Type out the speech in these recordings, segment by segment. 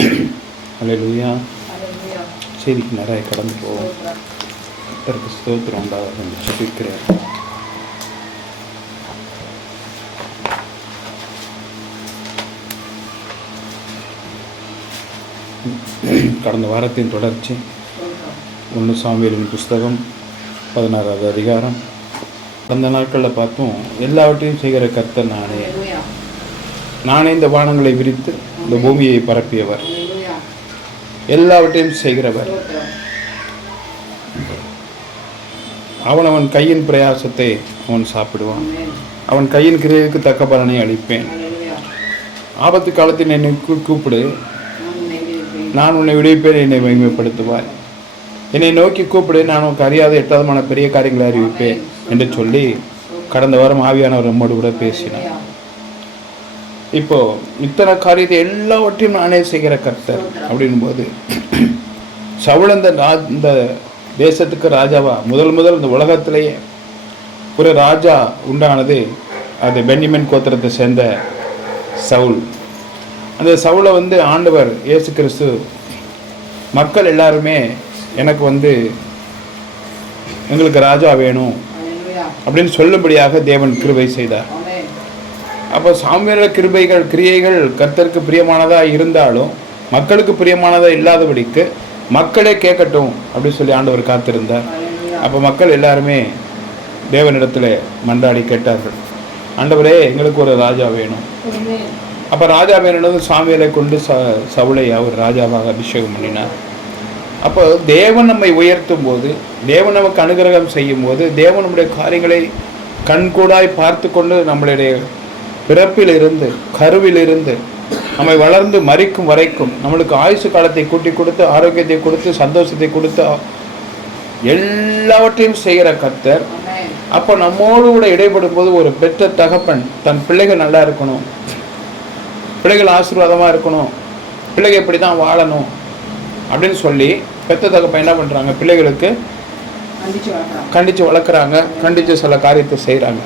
அல்லேலூயா. செய்திக்கு நிறைய கடந்து போவோம். கர்த்தருக்கு ஸ்தோத்திரம் உண்டாக ஜெபிக்கிறேன். கடந்த வாரத்தின் தொடர்ச்சி 1 சாமுவேலின் புஸ்தகம் 16வது அதிகாரம். கடந்த நாட்களில் பார்த்தோம், எல்லாவற்றையும் செய்கிற கர்த்தர் நானே இந்த வானங்களை விரித்து இந்த பூமியை பரப்பியவர், எல்லாவற்றையும் செய்கிறவர், அவன் கையின் பிரயாசத்தை அவன் சாப்பிடுவான், அவன் கையின் கிரியைக்கு தக்க பலனை அளிப்பேன். ஆபத்து காலத்தில் என்னை கூப்பிடு, நான் உன்னை விடுவிப்பேன், என்னை மகிமைப்படுத்துவாய். என்னை நோக்கி கூப்பிடு, நான் உனக்கு அறியாத எட்டாதமான பெரிய காரியங்களை அறிவிப்பேன் என்று சொல்லி கடந்த வாரம் ஆவியானவர் நம்மோடு கூட பேசினார். இப்போ இத்தனை காரியத்தை எல்லாவற்றையும் நானே செய்கிற கர்த்தர் அப்படின் போது, சவுல் இந்த தேசத்துக்கு ராஜாவா முதல் இந்த உலகத்திலேயே ஒரு ராஜா உண்டானது அது பென்யமின் கோத்திரத்தை சேர்ந்த சவுல். அந்த சவுலை ஆண்டவர் இயேசு கிறிஸ்து மக்கள் எல்லாருமே எனக்கு எங்களுக்கு ராஜா வேணும் அப்படின்னு சொல்லும்படியாக தேவன் கிருபை செய்தார். அப்போ சாமுவேல கிரியைகள் கர்த்தருக்கு பிரியமானதாக இருந்தாலும் மக்களுக்கு பிரியமானதாக இல்லாதபடிக்கு மக்களே கேட்கட்டும் அப்படின்னு சொல்லி ஆண்டவர் காத்திருந்தார். அப்போ மக்கள் எல்லாருமே தேவனிடத்தில் மன்றாடி கேட்டார்கள், ஆண்டவரே எங்களுக்கு ஒரு ராஜா வேணும். அப்போ ராஜா வேணும்னு சாமுவேலை கொண்டு சவுலை அவர் ராஜாவாக அபிஷேகம் பண்ணினார். அப்போ தேவன் நம்மை உயர்த்தும் போது, தேவன் நமக்கு அனுகிரகம் செய்யும் போது, தேவன் நம்முடைய காரியங்களை கண்கூடாய் பார்த்து கொண்டு நம்மளுடைய பிறப்பிலிருந்து கருவிலிருந்து நம்மை வளர்ந்து மரிக்கும் வரைக்கும் நம்மளுக்கு ஆயுசு காலத்தை கூட்டி கொடுத்து, ஆரோக்கியத்தை கொடுத்து, சந்தோஷத்தை கொடுத்து, எல்லாவற்றையும் செய்கிற கர்த்தர். அப்போ நம்மோடு கூட இடைப்படும் போது ஒரு பெற்ற தகப்பன் தன் பிள்ளைகள் நல்லா இருக்கணும், பிள்ளைகள் ஆசீர்வாதமாக இருக்கணும், பிள்ளைகள் இப்படி தான் வாழணும் அப்படின்னு சொல்லி பெற்ற தகப்பன் என்ன பண்ணுறாங்க, பிள்ளைகளுக்கு கண்டித்து வளர்க்குறாங்க, கண்டித்து சில காரியத்தை செய்கிறாங்க.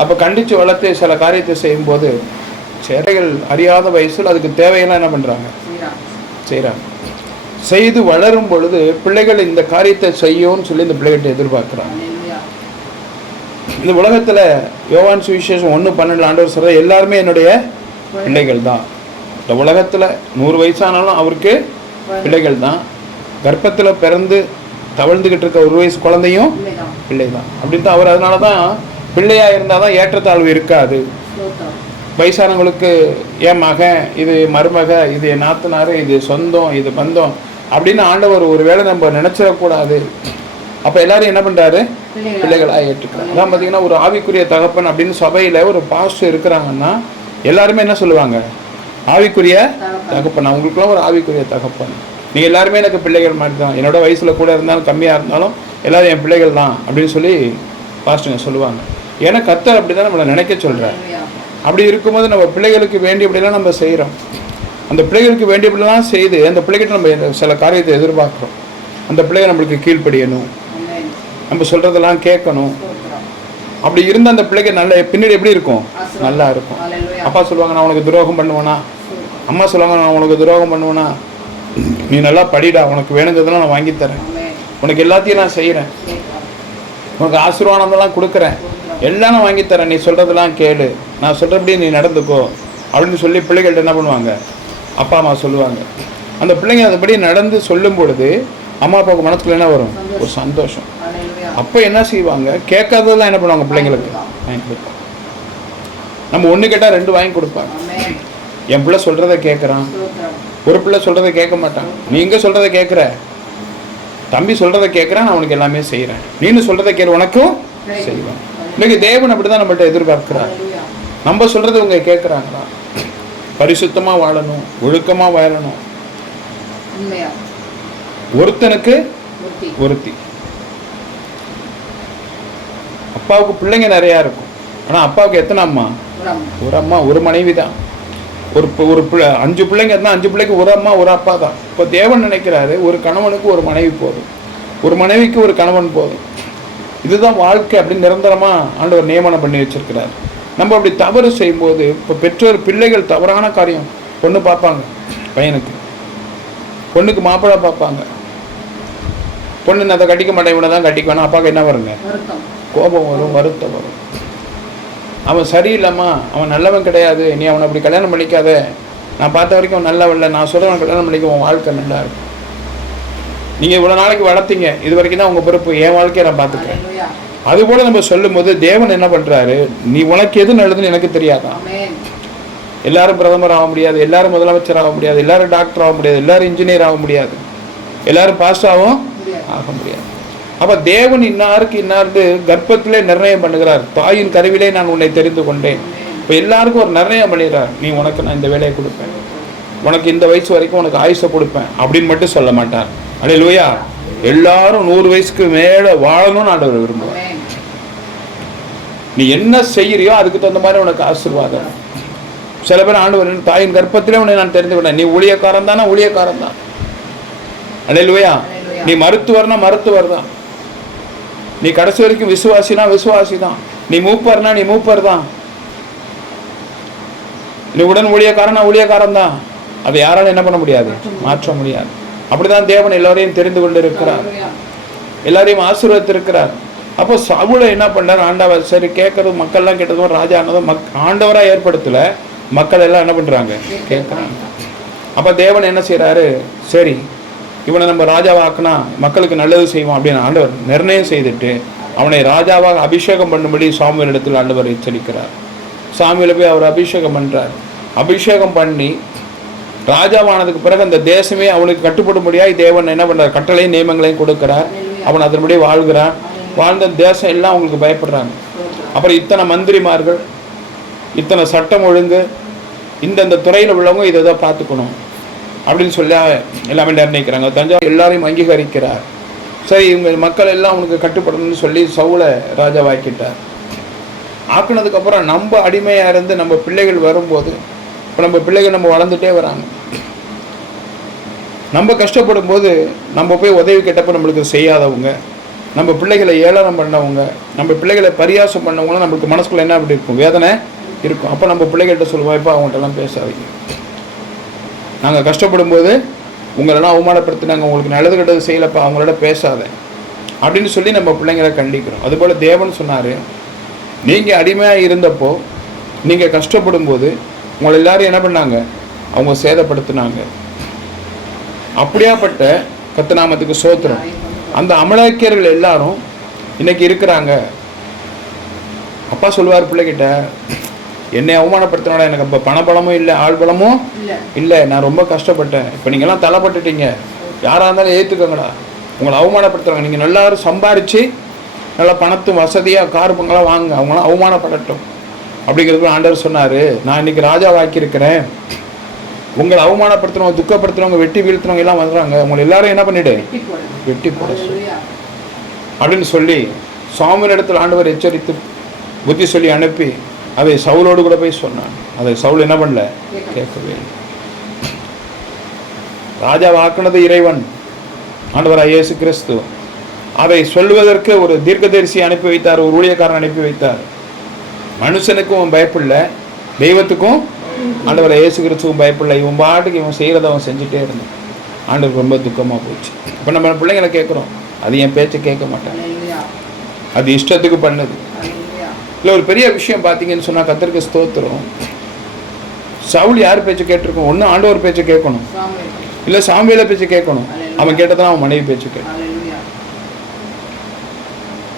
அப்போ கண்டித்து வளர்த்து சில காரியத்தை செய்யும்போது சிறைகள் அறியாத வயசில் அதுக்கு தேவையெல்லாம் என்ன பண்ணுறாங்க, செய்கிறாங்க. செய்து வளரும் பொழுது பிள்ளைகள் இந்த காரியத்தை செய்யும்னு சொல்லி இந்த பிள்ளைகிட்ட எதிர்பார்க்குறாங்க. இந்த உலகத்தில் யோவான் சுவிசேஷம் 1:12 ஆண்டவர் சொல்ற எல்லாருமே என்னுடைய பிள்ளைகள் தான். இந்த உலகத்தில் 100 வயசானாலும் அவருக்கு பிள்ளைகள் தான். கர்ப்பத்தில் பிறந்து தவழ்ந்துக்கிட்டு இருக்க 1 வயசு குழந்தையும் பிள்ளை தான் அப்படின்ட்டு அவர். அதனால தான் பிள்ளையாக இருந்தால் தான் ஏற்றத்தாழ்வு இருக்காது. வயசானவங்களுக்கு என் மகன், இது மருமக, இது என் நாத்தனார், இது சொந்தம், இது பந்தம் அப்படின்னு ஆண்டவர் ஒரு வேளை நம்ம நினச்சிடக்கூடாது. அப்போ எல்லாரும் என்ன பண்ணுறாரு, பிள்ளைகளாக ஏற்றுக்கிறாங்க. அதான் பார்த்தீங்கன்னா ஒரு ஆவிக்குரிய தகப்பன் அப்படின்னு சபையில் ஒரு பாஸ்டர் இருக்கிறாங்கன்னா எல்லாருமே என்ன சொல்லுவாங்க, ஆவிக்குரிய தகப்பன். அவங்களுக்குலாம் ஒரு ஆவிக்குரிய தகப்பன். நீங்கள் எல்லாருமே எனக்கு பிள்ளைகள் மாதிரி தான், என்னோட வயசில் கூட இருந்தாலும் கம்மியாக இருந்தாலும் எல்லாரும் என் பிள்ளைகள் தான் அப்படின்னு சொல்லி பாஸ்டருங்க சொல்லுவாங்க. ஏன்னா கர்த்தர் அப்படி தான் நம்மளை நினைக்க சொல்கிறார். அப்படி இருக்கும்போது நம்ம பிள்ளைகளுக்கு வேண்டியபடியெல்லாம் நம்ம செய்கிறோம். அந்த பிள்ளைகளுக்கு வேண்டியபடியெல்லாம் செய்து அந்த பிள்ளைகிட்ட நம்ம சில காரியத்தை எதிர்பார்க்குறோம். அந்த பிள்ளைங்க நம்மளுக்கு கீழ்ப்படியணும், நம்ம சொல்கிறதெல்லாம் கேட்கணும். அப்படி இருந்த அந்த பிள்ளைங்க நல்ல பின்னாடி எப்படி இருக்கும், நல்லா இருக்கும். அப்பா சொல்லுவாங்க, நான் உனக்கு துரோகம் பண்ணுவேனா, அம்மா சொல்லுவாங்க, நான் உனக்கு துரோகம் பண்ணுவேனா, நீ நல்லா படிடா, உனக்கு வேணுங்கிறதெல்லாம் நான் வாங்கித்தரேன், உனக்கு எல்லாத்தையும் நான் செய்கிறேன், உனக்கு ஆசீர்வாதம்லாம் கொடுக்குறேன், எல்லாம் நான் வாங்கித்தரேன், நீ சொல்கிறதெல்லாம் கேளு, நான் சொல்கிறபடி நீ நடந்துக்கோ அப்படின்னு சொல்லி பிள்ளைகள்ட்ட என்ன பண்ணுவாங்க, அப்பா அம்மா சொல்லுவாங்க. அந்த பிள்ளைங்க அதுபடி நடந்து சொல்லும் பொழுது அம்மா அப்பாவுக்கு மனசுக்குள்ள என்ன வரும், ஒரு சந்தோஷம். அப்போ என்ன செய்வாங்க, கேட்காததெல்லாம் என்ன பண்ணுவாங்க, பிள்ளைங்களுக்கு வாங்கி கொடுப்பாங்க. நம்ம 1 கேட்டால் 2 வாங்கி கொடுப்பாங்க. என் பிள்ளை சொல்கிறத கேட்குறான், ஒரு பிள்ளை சொல்கிறத கேட்க மாட்டான். நீங்கள் சொல்கிறத கேட்குற, தம்பி சொல்கிறத கேட்குறேன், நான் உனக்கு எல்லாமே செய்கிறேன், நீனு சொல்கிறத கேட்க உனக்கும் செய்வேன். இன்னைக்கு தேவன் அப்படி தான் நம்மள்ட்ட எதிர்பார்க்குறார். நம்ம சொல்கிறத இவங்க கேட்குறாங்களா, பரிசுத்தமாக வாழணும், ஒழுக்கமாக வாழணும். ஒருத்தனுக்கு ஒருத்தி. அப்பாவுக்கு பிள்ளைங்க நிறையா இருக்கும், ஆனால் அப்பாவுக்கு எத்தனை அம்மா, ஒரு அம்மா ஒரு மனைவி தான். ஒரு 5 பிள்ளைங்க இருந்தால் 5 பிள்ளைக்கு ஒரு அம்மா ஒரு அப்பா தான். இப்போ தேவன் நினைக்கிறாரு, ஒரு கணவனுக்கு ஒரு மனைவி போதும், ஒரு மனைவிக்கு ஒரு கணவன் போதும். இதுதான் வாழ்க்கை அப்படின்னு நிரந்தரமாக ஆண்டவர் நியமனம் பண்ணி வச்சிருக்கிறார். நம்ம அப்படி தவறு செய்யும்போது, இப்போ பெற்றோர் பிள்ளைகள் தவறான காரியம் பொண்ணு பார்ப்பாங்க, பையனுக்கு. பொண்ணுக்கு மாப்பிள்ளை பார்ப்பாங்க. பொண்ணு நான் அதை கட்டிக்க மாட்டேன், இவனை தான் கட்டிக்குவேனா, அப்பாவுக்கு என்ன வருங்க? கோபம் வரும், வருத்தம் வரும். அவன் சரியில்லைம்மா, அவன் நல்லவன் கிடையாது, நீ அவனை அப்படி கல்யாணம் பண்ணிக்காத, நான் பார்த்த வரைக்கும் அவன் நல்லவன் இல்லை, நான் சொல்கிறவன் கல்யாணம் பண்ணிக்க, உன் வாழ்க்கை நல்லா இருக்கும். நீங்கள் இவ்வளோ நாளைக்கு வளர்த்தீங்க, இது வரைக்கும் தான் உங்கள் பொறுப்பு, என் வாழ்க்கையை நான் பார்த்துக்கிறேன். அதுபோல் நம்ம சொல்லும்போது தேவன் என்ன பண்ணுறாரு, நீ உனக்கு எது நல்லதுன்னு எனக்கு தெரியாதான். எல்லாரும் பிரதமர் ஆக முடியாது, எல்லாரும் முதலமைச்சர் ஆக முடியாது, எல்லாரும் டாக்டர் ஆக முடியாது, எல்லாரும் இன்ஜினியர் ஆக முடியாது, எல்லாரும் பாஸ்டாகவும் ஆக முடியாது. அப்போ தேவன் இன்னாருக்கு இன்னார்ந்து கர்ப்பத்திலே நிர்ணயம் பண்ணுகிறார். தாயின் கருவிலே நான் உன்னை தெரிந்து கொண்டேன். இப்போ எல்லாருக்கும் ஒரு நிர்ணயம் பண்ணிடுறார், நீ உனக்கு நான் இந்த வேலையை கொடுப்பேன், உனக்கு இந்த வயசு வரைக்கும் உனக்கு ஆயுசை கொடுப்பேன் அப்படின்னு மட்டும் சொல்ல மாட்டார். அல்லேலூயா. எல்லாரும் 100 வயசுக்கு மேலே வாழணும்னு ஆண்டவர் விரும்புவார். நீ என்ன செய்யறியோ அதுக்கு தகுந்த மாதிரி உனக்கு ஆசீர்வாதம். சில பேர் ஆண்டவர் தாயின் கர்ப்பத்திலே உன்னை நான் தெரிந்து கொண்டேன், நீ ஊழியக்காரன் தானே, ஊழியக்காரன் தான். அல்லேலூயா. நீ மருத்துவர்னா மருத்துவர் தான், நீ கடைசி வரைக்கும் விசுவாசினா விசுவாசி தான், நீ மூப்பர்னா நீ மூப்பர் தான், நீ உடன் ஊழியக்காரனா ஊழியக்காரன் தான். அதை யாராலும் என்ன பண்ண முடியாது, மாற்ற முடியாது. அப்படிதான் தேவன் எல்லாரையும் தெரிந்து கொண்டு இருக்கிறார், எல்லாரையும் ஆசீர்வதித்திருக்கிறார். அப்போ சவுலை என்ன பண்ணார், ஆண்டவர் சரி கேட்கறது மக்கள்லாம் கேட்டதும் ராஜா ஆனதும் ஆண்டவராக ஏற்படுத்தல, மக்கள் எல்லாம் என்ன பண்றாங்க, கேட்குறாங்க. அப்போ தேவன் என்ன செய்யறாரு, சரி இவனை நம்ம ராஜாவாக்குனா மக்களுக்கு நல்லது செய்வோம் அப்படின்னு ஆண்டவர் நிர்ணயம் செய்துட்டு அவனை ராஜாவாக அபிஷேகம் பண்ணும்படி சாமுவேல் இடத்தில் ஆண்டவர் எச்சரிக்கிறார். சாமுவேலை போய் அவர் அபிஷேகம் பண்றார். அபிஷேகம் பண்ணி ராஜாவானதுக்கு பிறகு அந்த தேசமே அவனுக்கு கட்டுப்படும்படியாய் தேவன் என்ன பண்றார், கட்டளையும் நியமங்களையும் கொடுக்கிறார். அவன் அதன்படி வாழ்கிறான். வாழ்ந்த தேசம் எல்லாம் அவங்களுக்கு பயப்படுறாங்க. அப்புறம் இத்தனை மந்திரிமார்கள், இத்தனை சட்டம் ஒழுங்கு, இந்தந்த துறையில் உள்ளவங்க இதை தான் பார்த்துக்கணும் அப்படின்னு சொல்லி எல்லாமே நிர்ணயிக்கிறாங்க. தஞ்சாவூர் எல்லாரையும் அங்கீகரிக்கிறார். சரி இவங்க மக்கள் எல்லாம் அவனுக்கு கட்டுப்படணும்னு சொல்லி சவுலை ராஜாவாக்கிட்டார். ஆக்குனதுக்கப்புறம் நம்ம அடிமையாக இருந்து நம்ம பிள்ளைகள் வரும்போது, இப்போ நம்ம பிள்ளைகள் நம்ம வளர்ந்துட்டே வராங்க, நம்ம கஷ்டப்படும் போது நம்ம போய் உதவி கேட்டப்போ நம்மளுக்கு செய்யாதவங்க, நம்ம பிள்ளைகளை ஏளனம் பண்ணவங்க, நம்ம பிள்ளைகளை பரியாசம் பண்ணவங்களும் நம்மளுக்கு மனசுக்குள்ள என்ன அப்படி இருக்கும், வேதனை இருக்கும். அப்போ நம்ம பிள்ளைகள்கிட்ட சொல்லுவோம், இப்போ அவங்கள்ட்டெல்லாம் பேசாதீங்க, நாங்கள் கஷ்டப்படும் போது உங்களெல்லாம் அவமானப்படுத்தினாங்க, உங்களுக்கு நல்லது கெட்டது செய்யலப்பா, அவங்களோட பேசாத அப்படின்னு சொல்லி நம்ம பிள்ளைங்களை கண்டிக்கிறோம். அதுபோல் தேவன் சொன்னார், நீங்கள் அடிமையாக இருந்தப்போ, நீங்கள் கஷ்டப்படும் போது உங்களை எல்லாரும் என்ன பண்ணாங்க, அவங்க சேதப்படுத்தினாங்க. அப்படியாப்பட்ட கர்த்தநாமத்துக்கு ஸ்தோத்திரம். அந்த அமலாக்கியர்கள் எல்லாரும் இன்னைக்கு இருக்கிறாங்க. அப்பா சொல்லுவார் பிள்ளைகிட்ட, என்னை அவமானப்படுத்தினோட எனக்கு அப்போ பணபலமும் இல்லை, ஆள் பலமும் இல்லை, நான் ரொம்ப கஷ்டப்பட்டேன். இப்போ நீங்கள்லாம் தலைப்பட்டுட்டீங்க, யாராக இருந்தாலும் ஏற்றுக்கோங்கடா, உங்களை அவமானப்படுத்துகிறாங்க, நீங்கள் நல்லா சம்பாரித்து நல்லா பணத்து வசதியாக கார் பங்களாம் வாங்க, அவங்களாம் அவமானப்படட்டும் அப்படிங்கிறது ஆண்டவர் சொன்னார். நான் இன்னைக்கு ராஜாவாக்கியிருக்கிறேன், உங்களை அவமானப்படுத்துறவங்க, துக்கப்படுத்துறவங்க, வெட்டி வீழ்த்துறவங்க எல்லாம் வந்துடுறாங்க, உங்களை எல்லாரும் என்ன பண்ணிடு, வெட்டி போட அப்படின்னு சொல்லி சாமுவேல் இடத்துல ஆண்டவர் எச்சரித்து புத்தி சொல்லி அனுப்பி அதை சவுலோடு கூட போய் சொன்னான். அதை சவுல் என்ன பண்ணல, கேட்கவே இல்லை. ராஜாவாக்குனது இறைவன், ஆண்டவராகிய இயேசு கிறிஸ்து. அதை சொல்வதற்கு ஒரு தீர்க்கதரிசி அனுப்பி வைத்தார், ஒரு ஊழியக்காரன் அனுப்பி வைத்தார். மனுஷனுக்கும் பயப்படல, தெய்வத்துக்கும் ஆண்டவரை இயேசு கிறிஸ்துவும் பயப்படல. இவன் பாட்டுக்கு இவன் செய்கிறத அவன் செஞ்சுட்டே இருந்தான். ஆண்டவருக்கு ரொம்ப துக்கமாக போச்சு. இப்போ நம்ம பிள்ளைங்களை கேட்குறோம், அது என் பேச்சை கேட்க மாட்டாங்க, அது இஷ்டத்துக்கு பண்ணுது. இல்லை ஒரு பெரிய விஷயம் பார்த்தீங்கன்னு சொன்னால் கர்த்தருக்கு ஸ்தோத்திரம், சவுல் யார் பேச்சை கேட்டிருக்கோம், ஒன்று ஆண்டவர் பேச்சை கேட்கணும், இல்லை சாமுவேல் பேச்சை கேட்கணும். அவன் கேட்டதான் அவன் மனைவி பேச்சு கேட்கணும்.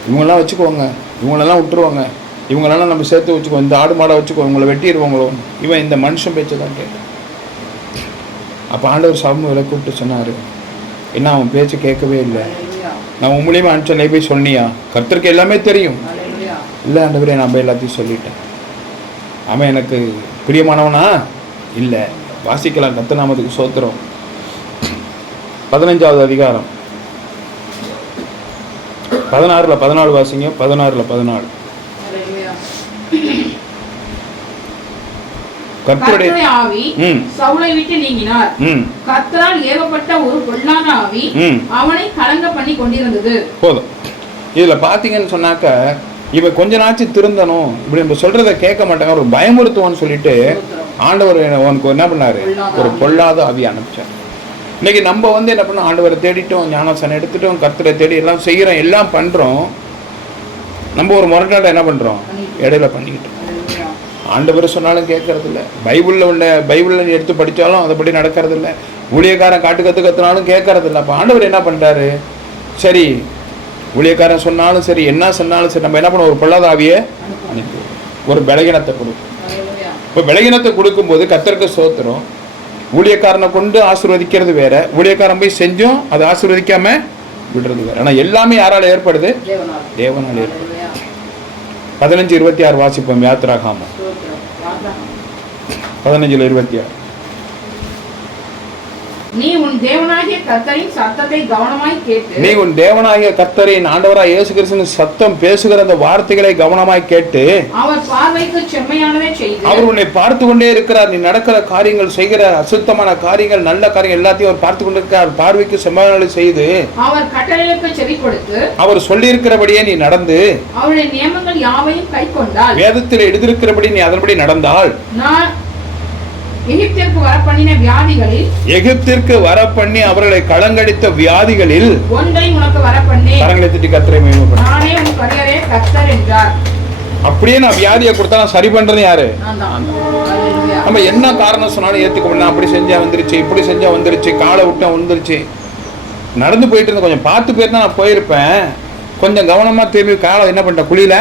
இவங்கெல்லாம் வச்சுக்குவாங்க, இவங்களெல்லாம் விட்டுருவாங்க, இவங்களெல்லாம் நம்ம சேர்த்து வச்சுக்குவோம், இந்த ஆடு மாடை வச்சுக்குவோம், இவங்களை வெட்டிடுவாங்களோ, இவன் இந்த மனுஷன் பேச்சை தான் கேட்டான். அப்போ ஆண்டவர் சாமுவேலை கூப்பிட்டு சொன்னார், என்ன அவன் பேச்சு கேட்கவே இல்லை, நான் உன் மூலியமாக அனுப்பிச்சேன், போய் சொன்னியா, கர்த்தருக்கு எல்லாமே தெரியும். இல்லை ஆண்டவரே, நான் எல்லாத்தையும் சொல்லிட்டேன், அவன் எனக்கு பிரியமானவனா இல்லை. வாசிக்கலாம், கர்த்தநாமத்துக்கு ஸ்தோத்திரம். 15வது அதிகாரம் 16ல் 14 வாசிங்க. 16ல் 14. கர்த்தருடைய ஆவி சவுலை விட்டு நீங்கினார். கர்த்தரால் ஏவப்பட்ட ஒரு பொல்லாத ஆவி அவனை கலங்க பண்ணி கொண்டிருந்தது. போதும். இதுல பாத்தீங்கன்னு சொன்னாக்க இவன் கொஞ்ச நாச்சு திருந்தணும், இப்படி நம்ம சொல்றதை கேட்க மாட்டாங்க, ஒரு பயமுறுத்துவான்னு சொல்லிட்டு ஆண்டவர் உனக்கு என்ன பண்ணாரு, ஒரு பொல்லாத ஆவியை அனுப்பிச்சார். இன்னைக்கு நம்ம என்ன பண்ணோம், ஆண்டவரை தேடிட்டோம், ஞானசனம் எடுத்துட்டோம், கர்த்தரை தேடி எல்லாம் செய்கிறோம், எல்லாம் பண்ணுறோம். நம்ம ஒரு முரட்டாட்டை என்ன பண்ணுறோம், இடையில பண்ணிக்கிட்டோம். ஆண்டவர் சொன்னாலும் கேட்கறது இல்லை, பைபிளில் நீ எடுத்து படித்தாலும் அதைப்படி நடக்கிறது இல்லை, ஊழியக்காரன் காட்டு கற்றுனாலும் கேட்கறது இல்லை. அப்போ ஆண்டவர் என்ன பண்ணுறாரு, சரி ஊழியக்காரன் சொன்னாலும் சரி, என்ன சொன்னாலும் சரி, நம்ம என்ன பண்ணோம், ஒரு பொல்லாத ஆவியை அனுப்பி ஒரு பலகீனத்தை கொடுக்கும். இப்போ பலகீனத்தை கொடுக்கும்போது கர்த்தருக்கு ஸ்தோத்திரம். ஊழியக்காரனை கொண்டு ஆசீர்வதிக்கிறது வேற, ஊழியக்காரன் போய் செஞ்சும் அதை ஆசீர்வதிக்காம விடுறது வேற. ஆனால் எல்லாமே யாரால் ஏற்படுது, தேவனால் ஏற்படுது. 15:26 வாசிப்போம். யாத்திராகமம் 15:26. நீ உன் தேவனாகிய கர்த்தரின் சத்தத்தை கவனமாய் கேட்டு, நீ உன் தேவனாகிய கர்த்தரின் ஆண்டவராய் இயேசு கிறிஸ்துவின் சத்தம் பேசுகிற அந்த வார்த்தைகளை கவனமாய் கேட்டு, அவர் பார்வைக்கு செம்மையானதை செய்து, அவர் உன்னை பார்த்து கொண்டே இருக்கிறார். நீ நடக்கிற காரியங்கள், செய்கிற அசுத்தமான காரியங்கள், நல்ல காரியங்கள் எல்லாத்தையும் அவர் பார்த்து கொண்டு இருக்கிறார். பார்வைக்கு செம்மையானதை செய்து, அவர் கட்டளைகளுக்கு செவி கொடுத்து, அவர் சொல்லி இருக்கிறபடியே நீ நடந்து, அவருடைய நியமங்கள் யாவையும் கைக்கொண்டால், வேதத்தில் எழுதியிருக்கிறபடி நீ அதன்படி நடந்தால், நான் எகிப்திற்கு வரப்பண்ணின வியாதிகளில், எகிப்திற்கு வரப்பண்ணி அவர்களை களங்கடித்த வியாதிகளில் ஒன்றை உனக்கு வரப்பண்ணி, கரங்களை தட்டி கர்த்தரை மகிமைப்படுத்து. நானே உன் கர்த்தரே கர்த்தர் என்றார். அப்படியே நான் வியாதியை கொடுத்தா நான் சரி பண்றது யாரு? நம்ம என்ன காரணம் சொன்னாலும் ஏத்துக்க முடியல. அப்படி செஞ்சா வந்துருச்சு, இப்படி செஞ்சா வந்துருச்சு, காலை விட்டா வந்துருச்சு, நடந்து போயிட்டு இருந்த கொஞ்சம் பார்த்து போயிருந்தா நான் போயிருப்பேன். கொஞ்சம் கவனமா திரும்பி காலை என்ன பண்ணிட்டேன், குழியில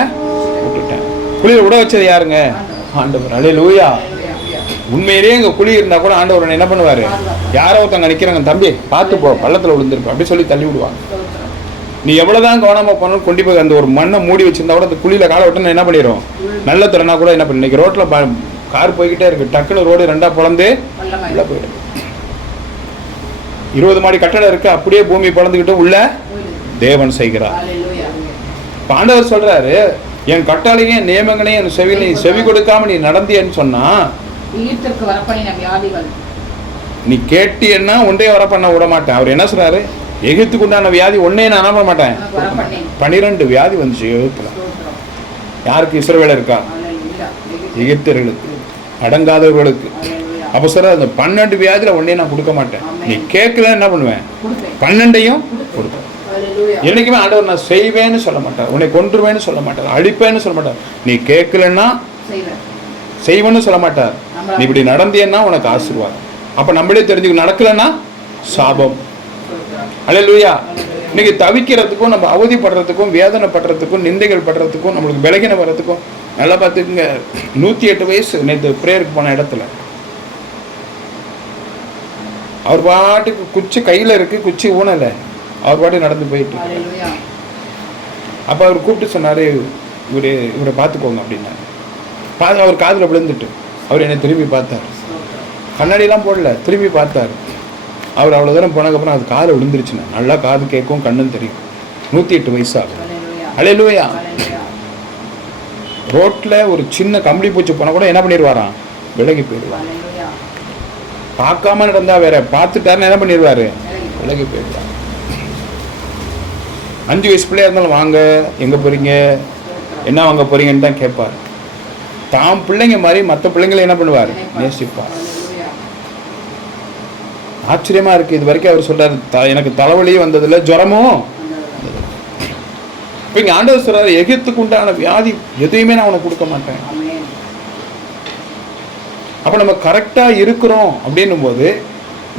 விட்டுட்டேன். குழியில விட வச்சது யாருங்க? ஆண்டவர். அல்லேலூயா. உண்மையிலேயே இங்கே குழி இருந்தால் கூட ஆண்டவர் என்ன பண்ணுவார், யாரோ ஒருத்தவங்க நிற்கிறாங்க, தம்பி பார்த்து போ, பள்ளத்தில் விழுந்திருப்ப அப்படி சொல்லி தள்ளி விடுவாங்க. நீ எவ்வளோதான் கவனமாக போனாலும் கொண்டு போய் அந்த ஒரு மண்ணை மூடி வச்சிருந்தா கூட அந்த குழியில் காலை விட்டு என்ன பண்ணிடும், நல்ல திறனா கூட என்ன பண்ணி, இன்னைக்கு ரோட்டில் கார் போய்கிட்டே இருக்கு, டக்குன்னு ரோடு ரெண்டா பிளந்து உள்ள போயிடும். 20 மாடி கட்டடம் இருக்கு, அப்படியே பூமி பிளந்துக்கிட்டு உள்ள தேவன் செய்கிறார். ஆண்டவர் சொல்றாரு, என் கட்டளையும் நியமங்களையும் என் செவி கொடுக்காம நீ நடந்தியன்னு சொன்னா, நீ கேட்டியன்னா ஒன்றே வர பண்ண விட மாட்டேன். அவர் என்ன சொல்றாரு, எகிப்துக்கு உண்டான வியாதி ஒன்னே நான் அனுப்ப மாட்டேன். 12 வியாதி வந்துச்சு எகிப்துல. யாருக்கு? இஸ்ரவேலருக்கா? எகிப்தியர்களுக்கு, அடங்காதவர்களுக்கு. அப்ப சொல்ற அந்த 12 வியாதியில ஒன்னே நான் கொடுக்க மாட்டேன். நீ கேட்கல என்ன பண்ணுவேன், 12ஐயும் கொடுப்பேன். என்னைக்குமே ஆண்டவர் நான் செய்வேன்னு சொல்ல மாட்டார், உன்னை கொன்றுவேன்னு சொல்ல மாட்டார், அழிப்பேன்னு சொல்ல மாட்டார். நீ கேட்கலன்னா செய்வேன்னு சொல்ல மாட்டார். நீ இப்படி நடந்தேன்னா உனக்கு ஆசீர்வாதம். அப்ப நம்மளே தெரிஞ்சுக்க, நடக்கலன்னா சாபம். அல்லேலூயா. இன்னைக்கு தவிக்கிறதுக்கும், நம்ம அவதிப்படுறதுக்கும், வேதனை படுறதுக்கும், நிந்தைகள் படுறதுக்கும், நம்மளுக்கு விலகின வர்றதுக்கும், நல்லா பார்த்துக்குங்க. 108 வயசு நேற்று பிரேயருக்கு போன இடத்துல அவர் பாட்டுக்கு குச்சி கையில இருக்கு, குச்சி ஊனலை, அவர் பாட்டு நடந்து போயிட்டு. அப்ப அவர் கூப்பிட்டு சொன்னாரு, இவரை பார்த்துக்கோங்க அப்படின்னாரு. அவர் காதில் விழுந்துட்டு அவர் என்னை திரும்பி பார்த்தார். கண்ணாடியெல்லாம் போடல, திரும்பி பார்த்தார். அவர் அவ்வளோ தூரம் போனதுக்கப்புறம் அது காதில் விழுந்துருச்சுன்னா நல்லா காது கேட்கும், கண்ணும் தெரியும். 108 வயசு ஆகும். அல்லேலூயா. ரோட்டில் ஒரு சின்ன கம்பளி பூச்சி போனால் கூட என்ன பண்ணிடுவாராம், விலகி போயிடுவார். பார்க்காம நடந்தா வேற, பார்த்துட்டாருன்னு என்ன பண்ணிடுவாரு, விலகி போயிடுவார். 5 வயசு பிள்ளையா இருந்தாலும் வாங்க, எங்கே போகிறீங்க, என்ன வாங்க போகிறீங்கன்னு தான் கேட்பார். தாம் பிள்ளைங்க மாதிரி மற்ற பிள்ளைங்களை என்ன பண்ணுவார், நேசிப்பார். ஆச்சரியமா இருக்கு. இது வரைக்கும் அவர் சொல்றாரு, எனக்கு தலைவலியும் வந்ததில்லை, ஜுரமும். இப்ப இங்க ஆண்டவர் சொல்றாரு, எகிப்துக்கு உண்டான வியாதி எதையுமே நான் உனக்கு கொடுக்க மாட்டேன். அப்ப நம்ம கரெக்டா இருக்கிறோம் அப்படின்னும் போது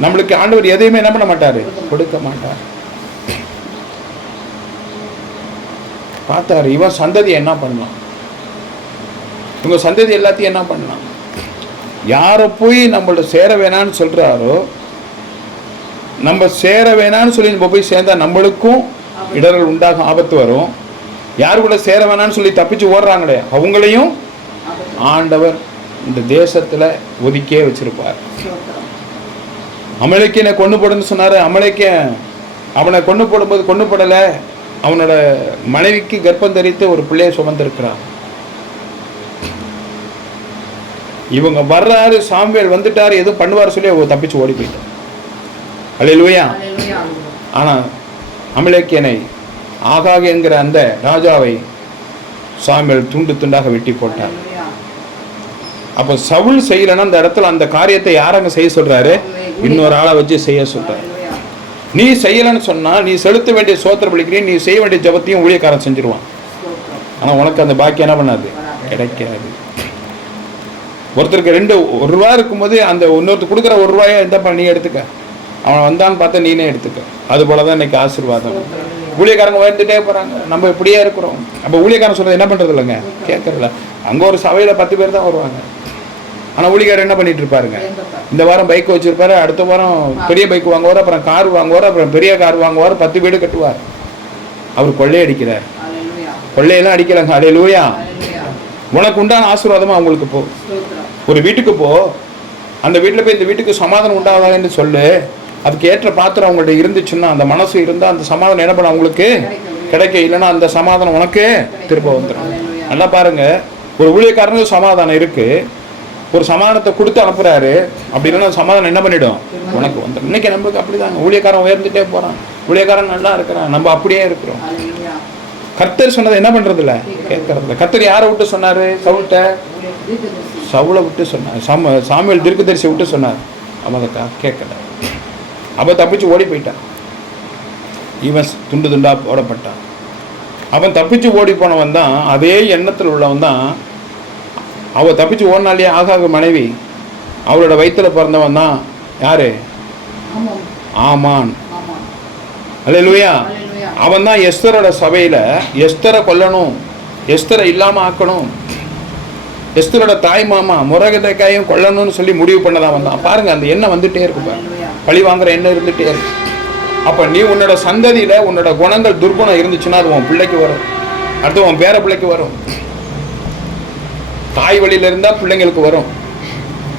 நம்மளுக்கு ஆண்டவர் எதையுமே என்ன பண்ண மாட்டாரு, கொடுக்க மாட்டார். பார்த்தாரு, இவன் சந்ததி என்ன பண்ணலாம், உங்க சந்ததி எல்லாத்தையும் என்ன பண்ணலாம். யாரை போய் நம்மள்ட்ட சேர வேணான்னு சொல்றாரோ, நம்ம சேர வேணான்னு சொல்லி நம்ம போய் சேர்ந்தா நம்மளுக்கும் இடர்கள் உண்டாகும், ஆபத்து வரும். யாரு கூட சேர வேணான்னு சொல்லி தப்பிச்சு ஓடுறாங்களே அவங்களையும் ஆண்டவர் இந்த தேசத்துல ஒதுக்கியே வச்சிருப்பார். அமலேக்கியனை கொண்டு போடுன்னு சொன்னாரு. அமலேக்கியன் அவனை கொண்டு போடும்போது கொண்டு போடல, அவனோட மனைவிக்கு கர்ப்பம் தரித்து ஒரு பிள்ளையை சுமந்திருக்கிறான். இவங்க வர்றாரு, சாமுவேல் வந்துட்டாரு, எதுவும் பண்ணுவார் சொல்லி அவங்க தப்பிச்சு ஓடி போயிட்டார். அல்லேலூயா. ஆனா அமலேக்கியனை, ஆகாக் என்கிற அந்த ராஜாவை சாமுவேல் துண்டு துண்டாக வெட்டி போட்டார். Hallelujah. அப்போ சவுல் செய்யலன்னா அந்த இடத்துல அந்த காரியத்தை யாரங்க செய்ய சொல்றாரு? இன்னொரு ஆளை வச்சு செய்ய சொல்றாரு. Hallelujah. நீ செய்யலன்னு சொன்னா நீ செலுத்த வேண்டிய சோத்திர பலிகளையும் நீ செய்ய வேண்டிய ஜெபத்தையும் ஊழியக்காரன் செஞ்சிருவான். ஸ்தோத்திரம். ஆனா உனக்கு அந்த பாக்கியம் என்ன பண்ணாது? கிடைக்காது. ஒருத்தருக்கு ஒரு ரூபா இருக்கும்போது அந்த இன்னொருத்தர் கொடுக்குற ஒரு ரூபாயை எந்த நீ எடுத்துக்க, அவன் வந்தான்னு பார்த்தா நீனே எடுத்துக்க. அது போலதான் இன்னைக்கு ஆசீர்வாதம். ஊழியக்காரங்க வந்துட்டே போறாங்க, நம்ம இப்படியே இருக்கிறோம். அப்போ ஊழியக்காரன் சொல்றது என்ன பண்றது இல்லைங்க? கேட்கறதில்ல. அங்க ஒரு சபையில 10 பேர் தான் வருவாங்க. ஆனா ஊழியக்காரர் என்ன பண்ணிட்டு இருப்பாருங்க? இந்த வாரம் பைக் வச்சிருப்பாரு, அடுத்த வாரம் பெரிய பைக் வாங்குவார், அப்புறம் கார் வாங்குவார், அப்புறம் பெரிய கார் வாங்குவார், 10 வீடு கட்டுவார். அவர் கொள்ளையடிக்கிறார். Hallelujah. கொள்ளையெல்லாம் அடிக்கலாங்க. ஹல்லேலூயா. Hallelujah. உனக்கு உண்டான ஆசீர்வாதமா அவங்களுக்கு போ. ஸ்தோத்திரம். ஒரு வீட்டுக்கு போ, அந்த வீட்டில் போய் இந்த வீட்டுக்கு சமாதானம் உண்டாவதான்னு சொல்லு. அதுக்கு ஏற்ற பாத்திரம் அவங்கள்ட்ட இருந்துச்சுன்னா, அந்த மனசு இருந்தால் அந்த சமாதானம் என்ன பண்ண அவங்களுக்கு கிடைக்க, இல்லைன்னா அந்த சமாதானம் உனக்கு திரும்ப வந்துடும். நல்லா பாருங்க, ஒரு ஊழியக்காரனுக்கு சமாதானம் இருக்கு, ஒரு சமாதானத்தை கொடுத்து அனுப்புறாரு, அப்படி இல்லைன்னா சமாதானம் என்ன பண்ணிடும்? உனக்கு வந்துடும். இன்னைக்கு நம்மளுக்கு அப்படிதாங்க. ஊழியக்காரன் உயர்ந்துட்டே போறான், ஊழியக்காரன் நல்லா இருக்கிறான், நம்ம அப்படியே இருக்கிறோம். Hallelujah. கர்த்தர் சொன்னதை என்ன பண்றது இல்லை? கேட்கறது இல்லை. கர்த்தர் யாரை விட்டு சொன்னாரு? சவுல்கிட்ட. சவுளை விட்டு சொன்னார். சாமுவேல் தீர்க்கதரிசியை விட்டு சொன்னார். அவன் கேட்கல. அவன் தப்பிச்சு ஓடி போயிட்டான். இவன் துண்டு துண்டா போடப்பட்டான். அவன் தப்பிச்சு ஓடி போனவன் தான், அதே எண்ணத்தில் உள்ளவன் தான். அவன் தப்பிச்சு ஓடினாலே ஆகாக மனைவி, அவளோட வயிற்றுல பிறந்தவன் தான் யாரு? ஆமான். அல்லேலூயா. அவன் தான் எஸ்தரோட சபையில எஸ்தரை கொல்லணும், எஸ்தரை இல்லாம ஆக்கணும், எஸ்தரோட தாய் மாமா முரகதைக்காயும் கொல்லணும்னு சொல்லி முடிவு பண்ணதான் வந்தான். பாருங்க, அந்த எண்ணம் வந்துட்டே இருக்கு. பழி வாங்குற எண்ணம் இருந்துட்டே இருக்கு. அப்ப நீ உன்னோட சந்ததியில உன்னோட குணங்கள் துர்குணம் இருந்துச்சுன்னா அது உன் பிள்ளைக்கு வரும், அடுத்து உன் பேர பிள்ளைக்கு வரும். தாய் வழியில இருந்தா பிள்ளைங்களுக்கு வரும்,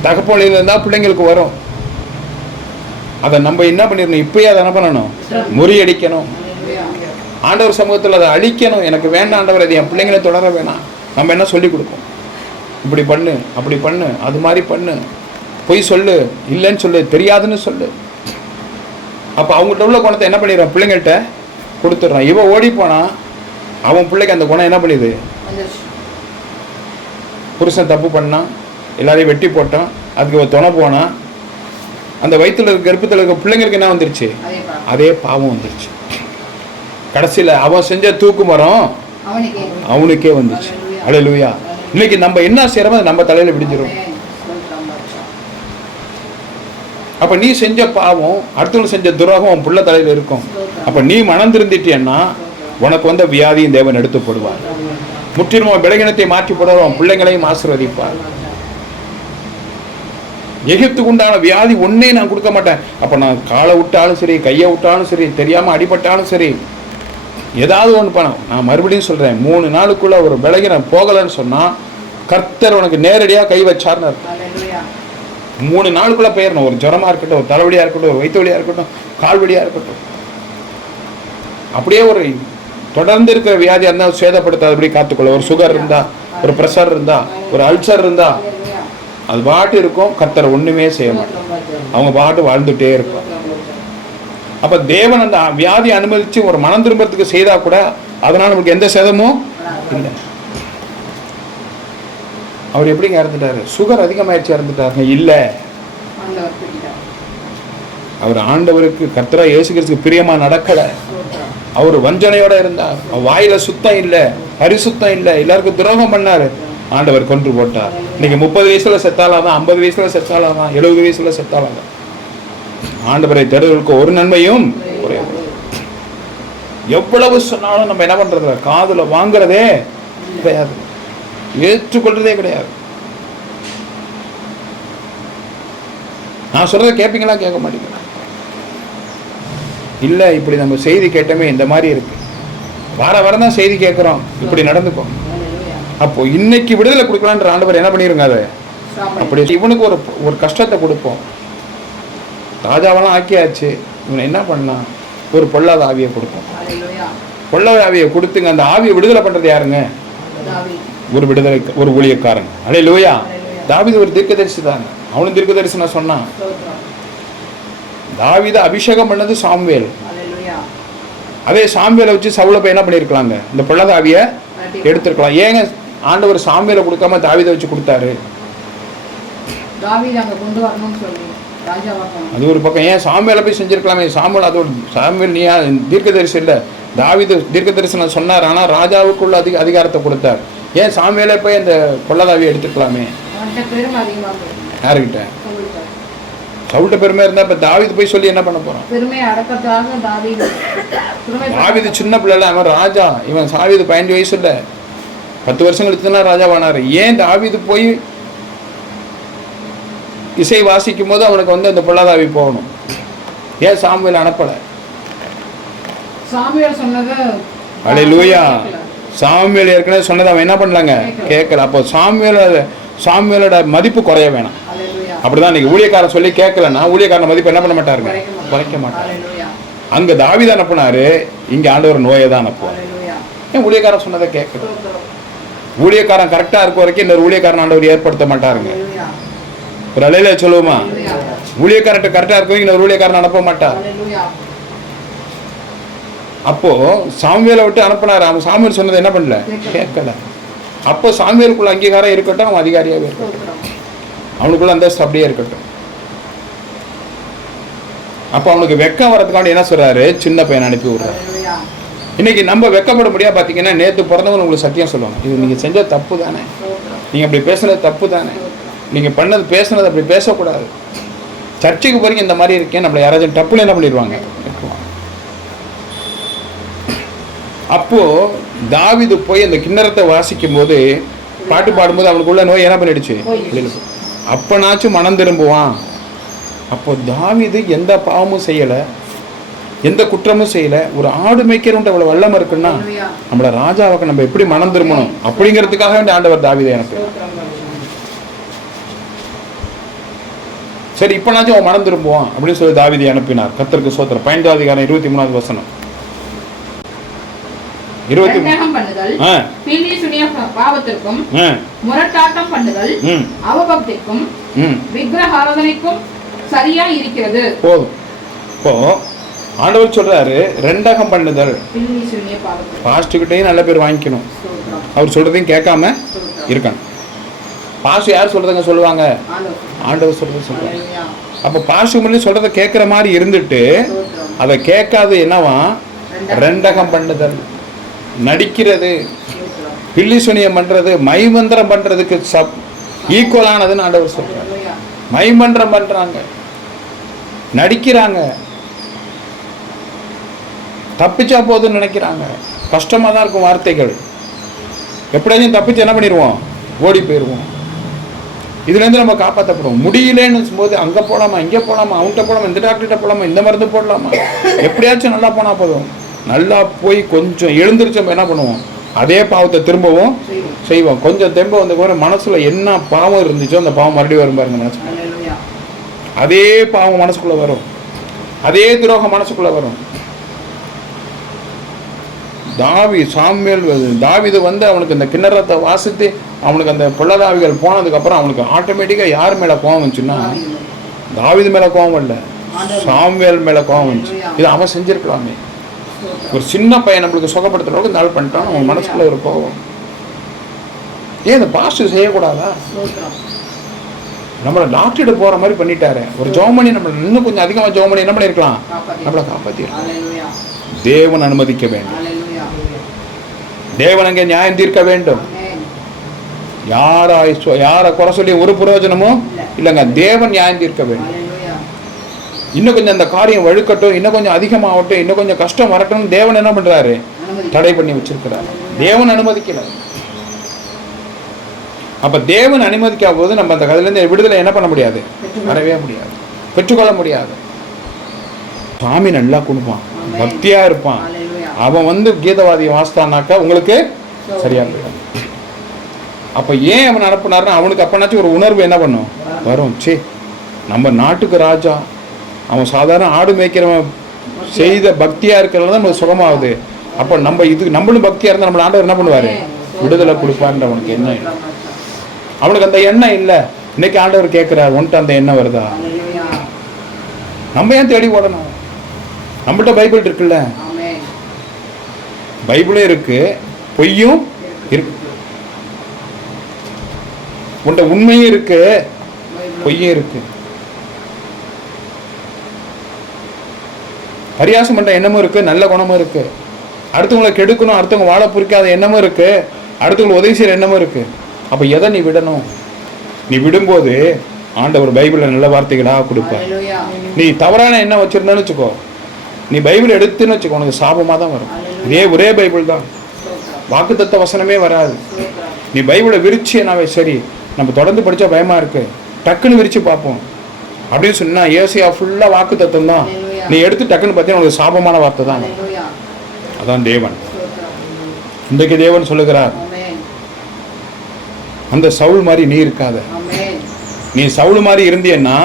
தகப்ப வழியில இருந்தா பிள்ளைங்களுக்கு வரும். அதை நம்ம என்ன பண்ணிடணும்? இப்பயே அதை என்ன பண்ணணும்? முறியடிக்கணும். ஆண்டவர் சமூகத்தில் அதை அழிக்கணும். எனக்கு வேண்டாம் ஆண்டவர், அது என் பிள்ளைங்களை தொடர வேணாம். நம்ம என்ன சொல்லி கொடுப்போம்? இப்படி பண்ணு, அப்படி பண்ணு, அது மாதிரி பண்ணு, பொய் சொல்லு, இல்லைன்னு சொல்லு, தெரியாதுன்னு சொல்லு. அப்போ அவங்கள்ட்ட உள்ள குணத்தை என்ன பண்ணிடுறான்? பிள்ளைங்கள்ட்ட கொடுத்துட்றான். இவன் ஓடி போனா அவன் பிள்ளைக்கு அந்த குணம் என்ன பண்ணிடுது? புருஷன் தப்பு பண்ணான், எல்லாரையும் வெட்டி போட்டான், அதுக்கு இவன் துணை போனான், அந்த வயிற்றுல இருக்க கர்ப்பத்தில் இருக்க பிள்ளைங்களுக்கு என்ன வந்துருச்சு? அதே பாவம் வந்துருச்சு. கடைசியில் அவன் செஞ்ச தூக்கு மரம் அவனுக்கே வந்துச்சு. அல்லேலூயா. இன்னைக்கு நம்ம என்ன செய்யறோமோ அது நம்ம தலையில விடிஞ்சிரும். அப்ப நீ செஞ்ச பாவம், அடுத்தவங்க செஞ்ச துரோகம் உன் புள்ள தலையில இருக்கும். அப்ப நீ மனம் திருந்திட்டேன்னா உனக்கு வந்த வியாதியும் தேவன் எடுத்து போடுவார். முற்றிலும் விலகினத்தை மாற்றி போடுவார், உன் பிள்ளைங்களையும் ஆசீர்வதிப்பார். எகிப்துக்கு உண்டான வியாதி ஒன்னே நான் கொடுக்க மாட்டேன். அப்ப நான் காலை விட்டாலும் சரி, கையை விட்டாலும் சரி, தெரியாம அடிபட்டாலும் சரி, ஏதாவது ஒன்று பண்ண. நான் மறுபடியும் சொல்றேன், 3 நாளுக்குள்ள ஒரு விலகின போகலன்னு சொன்னா கர்த்தர் உனக்கு நேரடியா கை வச்சார்னு அர்த்தம். 3 நாளுக்குள்ள போயிடணும். ஒரு ஜுரமா இருக்கட்டும், ஒரு தலைவலியா இருக்கட்டும், ஒரு வயிற்று வலியா இருக்கட்டும், கால் வலியா இருக்கட்டும், அப்படியே ஒரு தொடர்ந்து இருக்கிற வியாதியா இருந்தா சேதப்படுத்தாதபடி காத்துக்கொள்ள. ஒரு சுகர் இருந்தா, ஒரு பிரஷர் இருந்தா, ஒரு அல்சர் இருந்தா, அது பாட்டு இருக்கும். கர்த்தர் ஒண்ணுமே செய்ய மாட்டாங்க, அவங்க பாட்டு வாழ்ந்துட்டே இருக்கும். அப்ப தேவன் அந்த வியாதி அனுமதிச்சு ஒரு மனம் திரும்பறதுக்கு செய்தா கூட அதனால நமக்கு எந்த சேதமும் இல்லை. அவர் எப்படிங்க இறந்துட்டாரு? சுகர் அதிகமாயிடுச்சு இறந்துட்டாருங்க? இல்ல, அவர் ஆண்டவருக்கு கர்த்தரா இயேசு கிறிஸ்துவுக்கு பிரியமா நடக்கல. அவர் வஞ்சனையோட இருந்தார், வாயில சுத்தம் இல்லை, பரிசுத்தம் இல்லை, எல்லாருக்கும் துரோகம் பண்ணாரு. ஆண்டவர் கொன்று போட்டார். இன்னைக்கு 30 வயசுல செத்தாலாதான், 50 வயசுல செத்தாலாதான், 70 வயசுல செத்தாலாதான். ஆண்டவரை தேடுவதற்கு ஒரு நன்மையும் குறைவு. எவ்வளவு சொன்னாலும் நம்ம என்ன பண்றது? காதுல வாங்குறதே கிடையாது, ஏற்றுக்கொள்றதே கிடையாது. நான் சொல்றதை கேட்பீங்களா? கேட்க மாட்டீங்களா? இல்ல, இப்படி நம்ம செய்தி கேட்டோமே இந்த மாதிரி இருக்கு, வாரம் தான் செய்தி கேட்கிறோம், இப்படி நடந்துக்கும். அப்போ இன்னைக்கு விடுதலை கொடுக்கலான்ற ஆண்டவர் என்ன பண்ணிருங்க? அதை அப்படி இவனுக்கு ஒரு கஷ்டத்தை கொடுப்போம். ராஜாவெல்லாம் ஆக்கியாச்சு, இவனை என்ன பண்ணா? ஒரு பொல்லாத ஆவியை கொடுப்போம். பொல்லாத ஆவியை கொடுத்துங்க. அந்த ஆவியை விடுதலை பண்றது யாருங்க? ஒரு விடுதலை, ஒரு ஊழியக்காரன். அல்லேலூயா. தாவீது ஒரு தீர்க்கதரிசி தாங்க, அவனும் தீர்க்கதரிசனம் சொன்னான். தாவீதை அபிஷேகம் பண்ணது சாமுவேல். அதே சாமுவேலை வச்சு சவுலை போய் என்ன பண்ணிருக்கலாங்க? இந்த பொல்லாத ஆவியை எடுத்திருக்கலாம். ஏங்க ஆண்டவர் சாமுவேலை கொடுக்காம தாவீதை வச்சு கொடுத்தாரு? தாவீது அங்க கொண்டு வரணும்னு சொல்லி ராஜாவாக்கணும். அது ஒரு பக்கம். ஏன் சாமுவேலை போய் செஞ்சிருக்கலாமே? சாமுவேல் நீ தீர்க்கதரிசி இல்லை, தாவீது தீர்க்கதரிசனம் சொன்னார், ஆனால் ராஜாவுக்குள்ள அதிகாரத்தை கொடுத்தார். ஏன் சாமுவேலை போய் அந்த கொள்ளதாவியை எடுத்துக்கலாமே? யாருக்கிட்ட? சவுல்ட்ட பெருமை இருந்தா இப்ப தாவீது போய் சொல்லி என்ன பண்ண போறான்? தாவீது சின்ன பிள்ளை, அவன் ராஜா. இவன் தாவீது 15 வயசு இல்ல, 10 வருஷம் கழித்து தான் ராஜாவானாரு. ஏன் தாவீது போய் இசை வாசிக்கும் போது அவனுக்கு வந்து அந்த பொல்லாதாவி போகணும்? ஏன் சாமுவேல் அனுப்பல? அல்லேலூயா. சாமுவேல் ஏற்கனவே சொன்னதை அவன் என்ன பண்ணலாங்க? கேட்கல. அப்போ சாமுவேலோட மதிப்பு குறைய வேணாம். அப்படிதான் இன்னைக்கு ஊழியக்காரன் சொல்லி கேட்கலன்னா ஊழியக்காரன் மதிப்பு என்ன பண்ண மாட்டாருங்க? குறைக்க மாட்டாரு. அங்க தாவீது அனுப்புனாரு, இங்க ஆண்டவர் நோயை தான் அனுப்புவார். ஏன் ஊழியக்காரன் சொன்னதை கேட்கல? ஊழியக்காரன் கரெக்டா இருக்க வரைக்கும் இன்னொரு ஊழியக்காரன் ஆண்டவர் ஏற்படுத்த மாட்டாருங்க. ஒரு அலையில சொல்லுவோமா? ஊழியக்காரன் கரெக்டா இருக்க வரைக்கும் இன்னொரு ஊழியக்காரன் அனுப்ப மாட்டார். அப்போ சாமுவேலை விட்டு அனுப்பினாரு. அவன் சாமுவேல் சொன்னதை என்ன பண்ணல? கேட்கல. அப்போ சாமுவேலுக்குள்ள அங்கீகாரம் இருக்கட்டும், அவன் அதிகாரியாவே இருக்கட்டும், அவனுக்குள்ள அந்தஸ்து அப்படியே இருக்கட்டும். அப்போ அவனுக்கு வெக்கம் வரதுக்காண்டி என்ன சொல்றாரு? சின்ன பையனை அனுப்பி விடுறாரு. இன்னைக்கு நம்ம வெக்கப்பட முடியாது. பார்த்தீங்கன்னா நேற்று பிறந்தவங்க உங்களுக்கு சத்தியம் சொல்லுவாங்க, இது நீங்கள் செஞ்ச தப்பு தானே, நீங்கள் அப்படி பேசுனது தப்பு தானே, நீங்கள் பண்ணது பேசுனது அப்படி பேசக்கூடாது. சர்ச்சுக்கு போறீங்க இந்த மாதிரி இருக்கேன், நம்மளை யாராச்சும் டப்புல என்ன பண்ணிடுவாங்க? அப்போ தாவீது போய் அந்த கிண்ணறத்தை வாசிக்கும் போது, பாட்டு பாடும்போது அவனுக்குள்ள நோய் என்ன பண்ணிடுச்சு? அப்பனாச்சும் மனம் திரும்புவான். அப்போ தாவீது எந்த பாவமும் செய்யலை, எந்த குற்றமும் செய்யலை. ஒரு ஆடு மேய்க்கிறவன்ட்டு அவ்வளோ வல்லமை இருக்குன்னா நம்மள ராஜாவுக்கு நம்ம எப்படி மனம் திரும்பணும் அப்படிங்கிறதுக்காக வேண்டிய ஆண்டவர் தாவீதை எனக்கு சரி இப்பனாச்சும் அவன் மனம் திரும்புவான் அப்படின்னு சொல்லி தாவீதை அனுப்பினார். கர்த்தருக்கு ஸ்தோத்திரம். 15வது அதிகாரம் 23வது வசனம். முரட்டாட்டம் பண்ணுதல் அவபக்திக்கும் விக்கிரகாராதனைக்கும் சரியா இருக்கிறது. போதும். இப்போ ஆண்டவர் சொல்றாரு, ரெண்டகம் பண்ணுதல். பாஸ்டுகிட்டையும் நல்ல பேர் வாங்கிக்கணும், அவர் சொல்றதையும் கேட்காம இருக்கணும். பாஸ்ட் யார் சொல்றதுங்க சொல்லுவாங்க? ஆண்டவர் சொல்றது சொல்லுவாங்க. அப்போ பாஸ்ட் முன்னாடி சொல்றதை கேட்குற மாதிரி இருந்துட்டு அதை கேட்காது என்னவா? ரெண்டகம் பண்ணுதல், நடிக்கிறது, பில்லி சுனியம் பண்றது, மைமந்திரம் பண்றதுக்கு ஈக்குவலானதுன்னு ஆண்டவர் சொல்றாரு. மைமந்திரம் பண்றாங்க, நடிக்கிறாங்க, தப்பிச்சா போதுன்னு நினைக்கிறாங்க. கஷ்டமா தான் இருக்கும் வார்த்தைகள். எப்படியாச்சும் தப்பிச்சு என்ன பண்ணிடுவோம்? ஓடி போயிடுவோம். இதுலேருந்து நம்ம காப்பாற்றப்படுவோம். முடியலன்னு போது அங்கே போகலாமா, இங்கே போகலாமா, அவன்கிட்ட போகலாமா, இந்த டாக்டர்கிட்ட போகலாமா, இந்த மருந்து போடலாமா, எப்படியாச்சும் நல்லா போனால் போதும். நல்லா போய் கொஞ்சம் எழுந்திரிச்சு நம்ம என்ன பண்ணுவோம்? அதே பாவத்தை திரும்பவும் செய்வோம். கொஞ்சம் திரும்ப வந்து மனசுல என்ன பாவம் இருந்துச்சோ அந்த பாவம் மறுபடியும் வரும் பாருங்க. மனசுக்குள்ள அதே பாவம் மனசுக்குள்ள வரும், அதே துரோகம் மனசுக்குள்ள வரும். தாவீது வந்து அவனுக்கு இந்த கிண்ணறத்தை வாசித்து அவனுக்கு அந்த பொல்லதாவிகள் போனதுக்கப்புறம் அவனுக்கு ஆட்டோமேட்டிக்காக யார் மேலே கோவம் வந்துச்சுன்னா தாவீது மேலே கோவம் இல்லை, சாமுவேல் மேலே கோவம் வந்துச்சு. இது அவன் செஞ்சிருக்கலாமே. ஒரு சின்ன பையன் நம்மளுக்கு சுகப்படுத்துறவங்க இந்த ஆள் பண்ணிட்டான், அவன் மனசுக்குள்ள ஒரு கோவம். ஏன் இந்த பாஸ்ட் செய்யக்கூடாதா? நம்மளை டாக்டர்கிட்ட போகிற மாதிரி பண்ணிட்டாரு. ஒரு ஜோமணி நம்மளை இன்னும் கொஞ்சம் அதிகமாக ஜோமணி என்ன பண்ணியிருக்கலாம்? நம்மளை காப்பாற்றிருக்கலாம். தேவன் அனுமதிக்க வேண்டும். தேவன் அங்கே நியாயம் தீர்க்க வேண்டும். யாரை குறை சொல்லி ஒரு பிரயோஜனமும் இல்லைங்க. தேவன் நியாயம் தீர்க்க வேண்டும். இன்னும் கொஞ்சம் அந்த காரியம் வழுக்கட்டும், இன்னும் கொஞ்சம் அதிகமாகட்டும், இன்னும் கொஞ்சம் கஷ்டம் வரட்டும், தேவன் என்ன பண்றாரு? தடை பண்ணி வச்சிருக்கிறார். தேவன் அனுமதிக்கல. அப்ப தேவன் அனுமதிக்காத போது நம்ம அந்த கதையிலேருந்து விடுதலை என்ன பண்ண முடியாது? வரவே முடியாது, பெற்றுக்கொள்ள முடியாது. சாமி நல்லா கொடுப்பான், பக்தியா இருப்பான். அவன் வந்து கீதவாதியை வாசித்தானாக்கா உங்களுக்கு சரியா போயிடும். அப்ப ஏன் அவன் அனுப்புனாருன்னா அவனுக்கு அப்பனாச்சும் ஒரு உணர்வு என்ன பண்ணும்? வரும். சே, நம்ம நாட்டுக்கு ராஜா, அவன் சாதாரண ஆடு மேய்க்கிறவன் செய்த பக்தியா இருக்கிறது தான் நமக்கு சுகமாகுது. அப்போ நம்ம இது நம்மளும் பக்தியா இருந்தால் நம்மள ஆண்டவர் என்ன பண்ணுவாரு? விடுதலை கொடுப்பான்ற அவனுக்கு எண்ணம் இல்லை. அவனுக்கு அந்த எண்ணம் இல்லை. இன்னைக்கு ஆண்டவர் கேட்கிறார், உன்ட்டு அந்த எண்ணம் வருதா? நம்ம ஏன் தேடி ஓடணும்? நம்மள்ட்ட பைபிள் இருக்குல்ல, பைபிளும் இருக்கு, பொய்யும் உன்ட உண்மையும் இருக்கு, பொய்யும் இருக்கு. பரியாசம் பண்ற எண்ணமும் இருக்கு, நல்ல குணமும் இருக்கு. அடுத்தவங்களை கெடுக்கணும், அடுத்தவங்க வாழ பிடிக்காத எண்ணமும் இருக்கு, அடுத்தவங்களை உதவி செய்யற எண்ணமும் இருக்கு. அப்ப எதை நீ விடணும்? நீ விடும்போது ஆண்டவர் பைபிள்ல நல்ல வார்த்தைகளாக கொடுப்பார். நீ தவறான எண்ணம் வச்சிருந்தேன்னு வச்சுக்கோ, நீ பைபிள் எடுத்துன்னு வச்சுக்கோ, உனக்கு சாபமாக தான் வரும். ஒரே பைபிள் தான், வாக்குத்தத்த வசனமே வராது. நீ பைபிளை விரிச்சினாவே சரி, நம்ம தொடர்ந்து படித்தா பயமாக இருக்கு, டக்குன்னு விரிச்சு பார்ப்போம் அப்படின்னு சொன்னா ஏசியா ஃபுல்லாக வாக்குத்தத்தம் தான். நீ எடுத்து டக்குன்னு பார்த்தீங்கன்னா உனக்கு சாபமான வார்த்தை தான். அதான் தேவன். இன்றைக்கு தேவன் சொல்லுகிறார், அந்த சவுல் மாதிரி நீ இருக்காத. நீ சவுல் மாதிரி இருந்தீன்னா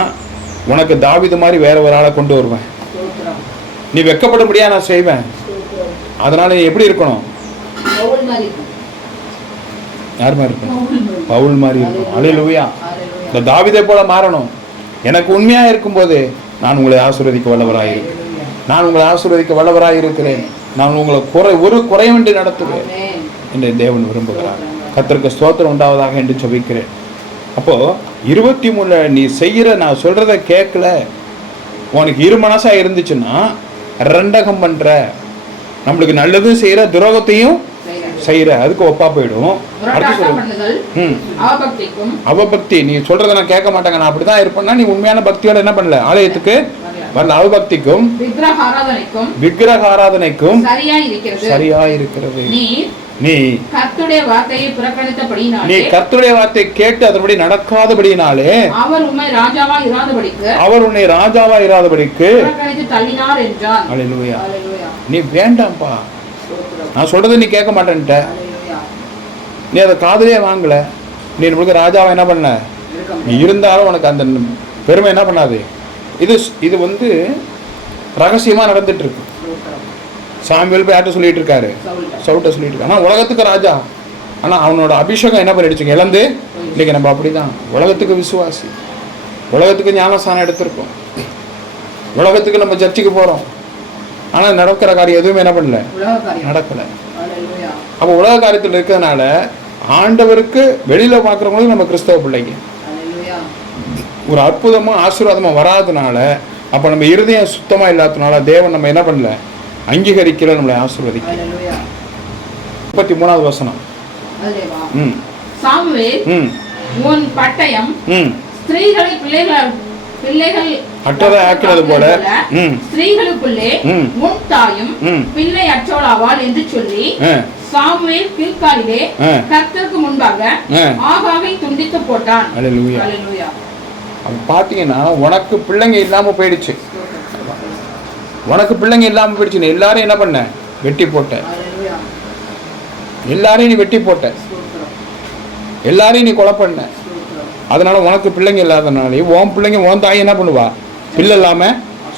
உனக்கு தாவீது மாதிரி வேற ஒரு ஆளை கொண்டு வருவேன். நீ வெட்கப்படும்படியா நான் செய்வேன். அதனால நீ எப்படி இருக்கணும்? யார் மாதிரி இருக்கணும்? பவுல் மாதிரி இருக்கணும். அல்லேலூயா. இந்த தாவீதை போல மாறணும். எனக்கு உண்மையா இருக்கும்போது நான் உங்களை ஆசீர்வதிக்க வல்லவராயிருக்கிறேன். நான் உங்களை ஆசீர்வதிக்க வல்லவராயிருக்கிறேன். நான் உங்களை ஒரு குறைவின்றி நடத்துவேன் என்று தேவன் விரும்புகிறார். கர்த்தருக்கு ஸ்தோத்திரம் உண்டாவதாக என்று ஜெபிக்கிறேன். அப்போ 23 நீ செய்யற நான் சொல்றத கேட்கல, உனக்கு இரு மனசா இருந்துச்சுன்னா ரெண்டகம் பண்ற, நம்மளுக்கு நல்லதும் செய்யற துரோகத்தையும் செய்யற, அதுக்கு ஒப்பா போயிடும். அவபக்தி, நீ சொல்றத நான் கேட்க மாட்டாங்க, நான் அப்படிதான் இருப்பேன்னா நீ உண்மையான பக்தியோட என்ன பண்ணல, ஆலயத்துக்கு வரல. அவபக்திக்கும் விக்கிரக ஆராதனைக்கும் சரியா இருக்கிறது. நீ கர்த்தருடைய வார்த்தையை புறக்கணித்தபடியினாலே, நீ கர்த்தருடைய வார்த்தையை கேட்டு அதன்படி நடக்காதபடியினாலே அவர் உன்னை ராஜாவா இராதபடிக்கு புறக்கணித்து தள்ளினார் என்றான். அல்லேலூயா. நீ வேண்டாம்ப்பா, நான் சொல்றதை நீ கேட்க மாட்டேன்ட்ட, நீ அதை காதுலயே வாங்கல, நீ நம்மளுக்கு ராஜாவா என்ன பண்ண, நீ இருந்தாலும் உனக்கு அந்த பெருமை என்ன பண்ணாது. இது வந்து ரகசியமா நடந்துட்டு இருக்கு. சாமுவேல் போய் யார்கிட்ட சொல்லிட்டு இருக்காரு? சவுல்ட்ட சொல்லிட்டு இருக்காரு. ஆனால் உலகத்துக்கு ராஜா, ஆனால் அவனோட அபிஷேகம் என்ன பண்ணிடுச்சுங்க, இழந்து. இன்னைக்கு நம்ம அப்படிதான், உலகத்துக்கு விசுவாசி, உலகத்துக்கு ஞானஸ்தானம் எடுத்திருக்கோம், உலகத்துக்கு நம்ம சர்ச்சுக்கு போறோம், ஆனால் நடக்கிற காரியம் எதுவுமே என்ன பண்ணல, நடக்கல. அப்போ உலக காரியத்தில் இருக்கிறதுனால ஆண்டவருக்கு வெளியில பார்க்குறவங்களுக்கு நம்ம கிறிஸ்தவ பிள்ளைங்க ஒரு அற்புதமா ஆசீர்வாதமா வராதனால, அப்ப நம்ம இருதயம் சுத்தமா இல்லாதனால தேவன் நம்ம என்ன பண்ணல, அங்கீகரிக்கல, நம்மளை ஆசீர்வதிக்கல. 33வது வசனம். சாமுவேல் உன் பட்டயம் ஸ்திரீகளை பிள்ளைகள் அற்றதை ஆக்கினது போல ஸ்திரீகளுக்குள்ளே உன் தாயும் பிள்ளை அற்றோளாவாள் என்று சொல்லி சாமுவேல் கில்காலிலே கர்த்தருக்கு முன்பாக ஆகாகை துண்டித்து போட்டான். அல்லேலூயா. அல்லேலூயா. பாத்தீங்கன்னா உனக்கு பிள்ளைங்க இல்லாம போயிடுச்சு, உனக்கு பிள்ளைங்க இல்லாம போயிடுச்சு, எல்லாரும் என்ன பண்ண, வெட்டி போட்ட, எல்லாரையும் நீ வெட்டி போட்ட, எல்லாரையும் நீ கொலை பண்ண. அதனால உனக்கு பிள்ளைங்க இல்லாதனாலே உன் பிள்ளைங்க உன் தாய் என்ன பண்ணுவா, பிள்ளை இல்லாம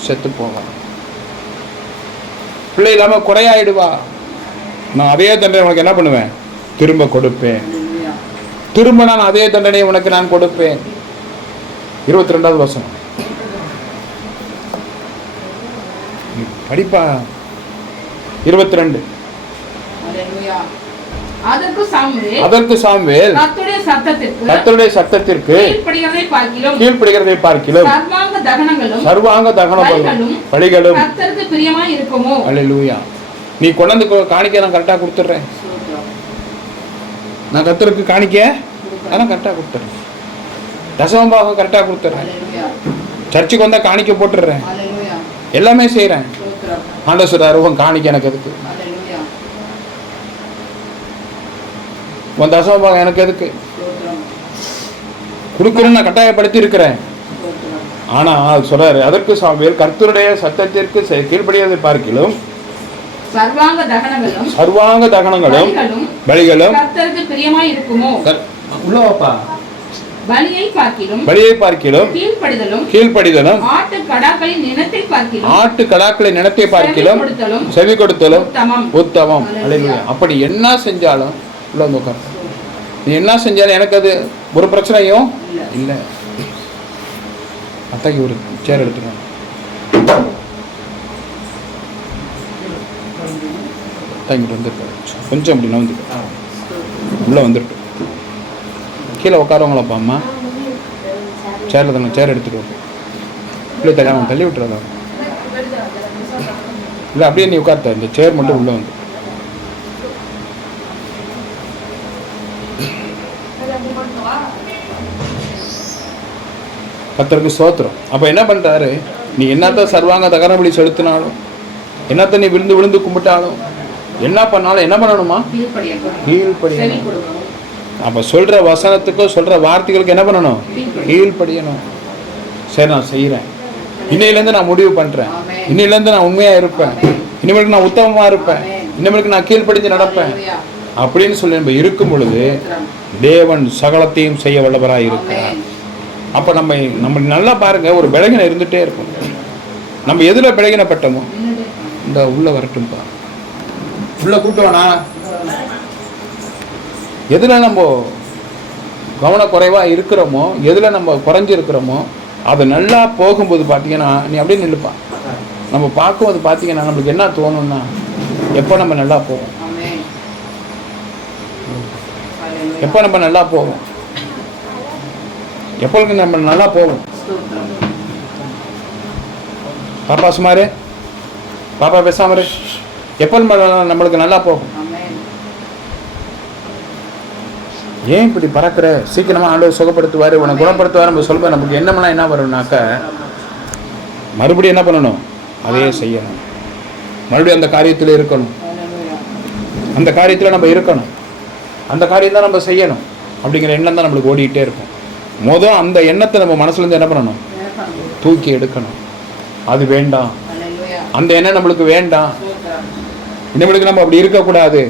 செத்து போவா, பிள்ளை இல்லாம குறையாயிடுவா. நான் அதே தண்டனை உனக்கு என்ன பண்ணுவேன், திரும்ப கொடுப்பேன். திரும்ப நான் அதே தண்டனை உனக்கு நான் கொடுப்பேன். 22வது வசனம் படிப்பா. 22. அதற்கு சாமுவேல் கர்த்தருடைய சத்தத்திற்கு கீழ்ப்படிகிறதை பார்க்கிலும் சர்வாங்க தகனங்களும் பலிகளும் கர்த்தருக்கு பிரியமாய் இருக்குமோ. அல்லேலூயா. நீ கொண்டு காணிக்க நான் கரெக்டா கொடுத்துட்றேன், நான் கர்த்தருக்கு காணிக்க நான் கரெக்டா கொடுத்துட்றேன், தசமபாகம் கரெக்டா கொடுத்துட்றேன், சர்ச்சுக்கு வந்தா காணிக்க போட்டுடுறேன், எல்லாமே செய்யறேன். ஆண்டவர் சொல்றாரு, உன் காணிக்க எனக்கு எதுக்கு, உன் தசமபாகம் எனக்கு எதுக்கு, கொடுக்குறேன்னு நான் கட்டாயப்படுத்தி இருக்கிறேன். ஆனா சொல்றாரு, அதற்கு சாமுவேல் கர்த்தருடைய சத்தத்திற்கு கீழ்ப்படியதை பார்க்கிலும் சர்வாங்க தகனங்களும் பலிகளும் கர்த்தருக்கு பிரியமாய் இருக்குமோ. உள்ளவாப்பா. பலியை பார்க்கிலும் கீழ்ப்படிதலும் ஆட்டு கடாக்களின் நினத்தை பார்க்கிலும் செவி கொடுத்தலும் உத்தமம். அல்லேலூயா. அப்படி என்ன செஞ்சாலும் உள்ள வந்து உட்கார், நீ என்ன செஞ்சாலும் எனக்கு அது ஒரு பிரச்சனையும் இல்லை. அத்தாக்கி ஒரு சேர் எடுத்துக்கணும். அத்தாங்கிட்டு வந்துருக்காரு, கொஞ்சம் அப்படி வந்து உள்ள வந்துருக்கு. கீழே உட்காருவாங்களாப்பா அம்மா? சேரில் தானே, சேர் எடுத்துட்டு வரும். இல்லை தள்ளி அவன் தள்ளி விட்டுறதா? இல்லை அப்படியே நீ உட்கார்த்த, இந்த சேர் மட்டும் உள்ளே வந்து. கர்த்தருக்கு ஸ்தோத்திரம். அப்போ என்ன பண்ணுறாரு, நீ என்னத்த சர்வாங்க தகனபலி செலுத்தினாலும், என்னத்த நீ விழுந்து விழுந்து கும்பிட்டாலும், என்ன பண்ணாலும் என்ன பண்ணணுமா? கீழ்ப்படியணும். அப்போ சொல்கிற வசனத்துக்கோ சொல்கிற வார்த்தைகளுக்கு என்ன பண்ணணும்? கீழ்ப்படியணும். சரி, நான் செய்கிறேன், இன்னையிலேருந்து நான் முடிவு பண்ணுறேன், இன்னையிலேருந்து நான் உண்மையாக இருப்பேன், இனிமேலுக்கு நான் உத்தமமாக இருப்பேன், இனிமேலுக்கு நான் கீழ்ப்படிஞ்சு நடப்பேன் அப்படின்னு சொல்லி நம்ம இருக்கும் பொழுது தேவன் சகலத்தையும் செய்ய வல்லவராக இருக்கிறார். அப்போ நம்ம நல்லா பாருங்க, ஒரு பலகீனம் இருந்துகிட்டே இருக்கும். நம்ம எதில் பலகீனப்பட்டோமோ, இந்த உள்ள வரட்டும்பா, உள்ள கூட்டுவானா, எதில் நம்ம கவனக்குறைவாக இருக்கிறோமோ, எதில் நம்ம குறைஞ்சிருக்கிறோமோ, அது நல்லா போகும்போது பார்த்தீங்கன்னா நீ அப்படியே நில்லுப்பா. நம்ம பார்க்கும்போது பார்த்தீங்கன்னா நம்மளுக்கு என்ன தோணும்னா, எப்போ நம்ம நல்லா போவோம், எப்போ நம்ம நல்லா போவோம், எப்பொழுது நம்ம நல்லா போவோம். பாப்பா சுமாரு, பாப்பா பேசாமரு, எப்போ நம்மளுக்கு நல்லா போகும். ஏன் இப்படி பறக்கிற, சீக்கிரமாக ஆண்டவர் சுகப்படுத்துவார், உன்னை குணப்படுத்துவார் நம்ம சொல்லுவோம். நமக்கு என்னமெல்லாம் என்ன வரும்னாக்க, மறுபடியும் என்ன பண்ணணும், அதையே செய்யணும், மறுபடியும் அந்த காரியத்தில் இருக்கணும், அந்த காரியத்தில் நம்ம இருக்கணும், அந்த காரியம் தான் நம்ம செய்யணும் அப்படிங்கிற எண்ணம் தான் நம்மளுக்கு ஓடிக்கிட்டே இருக்கும். மொதல் அந்த எண்ணத்தை நம்ம மனசுலேருந்து என்ன பண்ணணும், தூக்கி எடுக்கணும். அது வேண்டாம், அந்த எண்ணம் நம்மளுக்கு வேண்டாம், இனிமேலுக்கு நம்ம அப்படி இருக்கக்கூடாது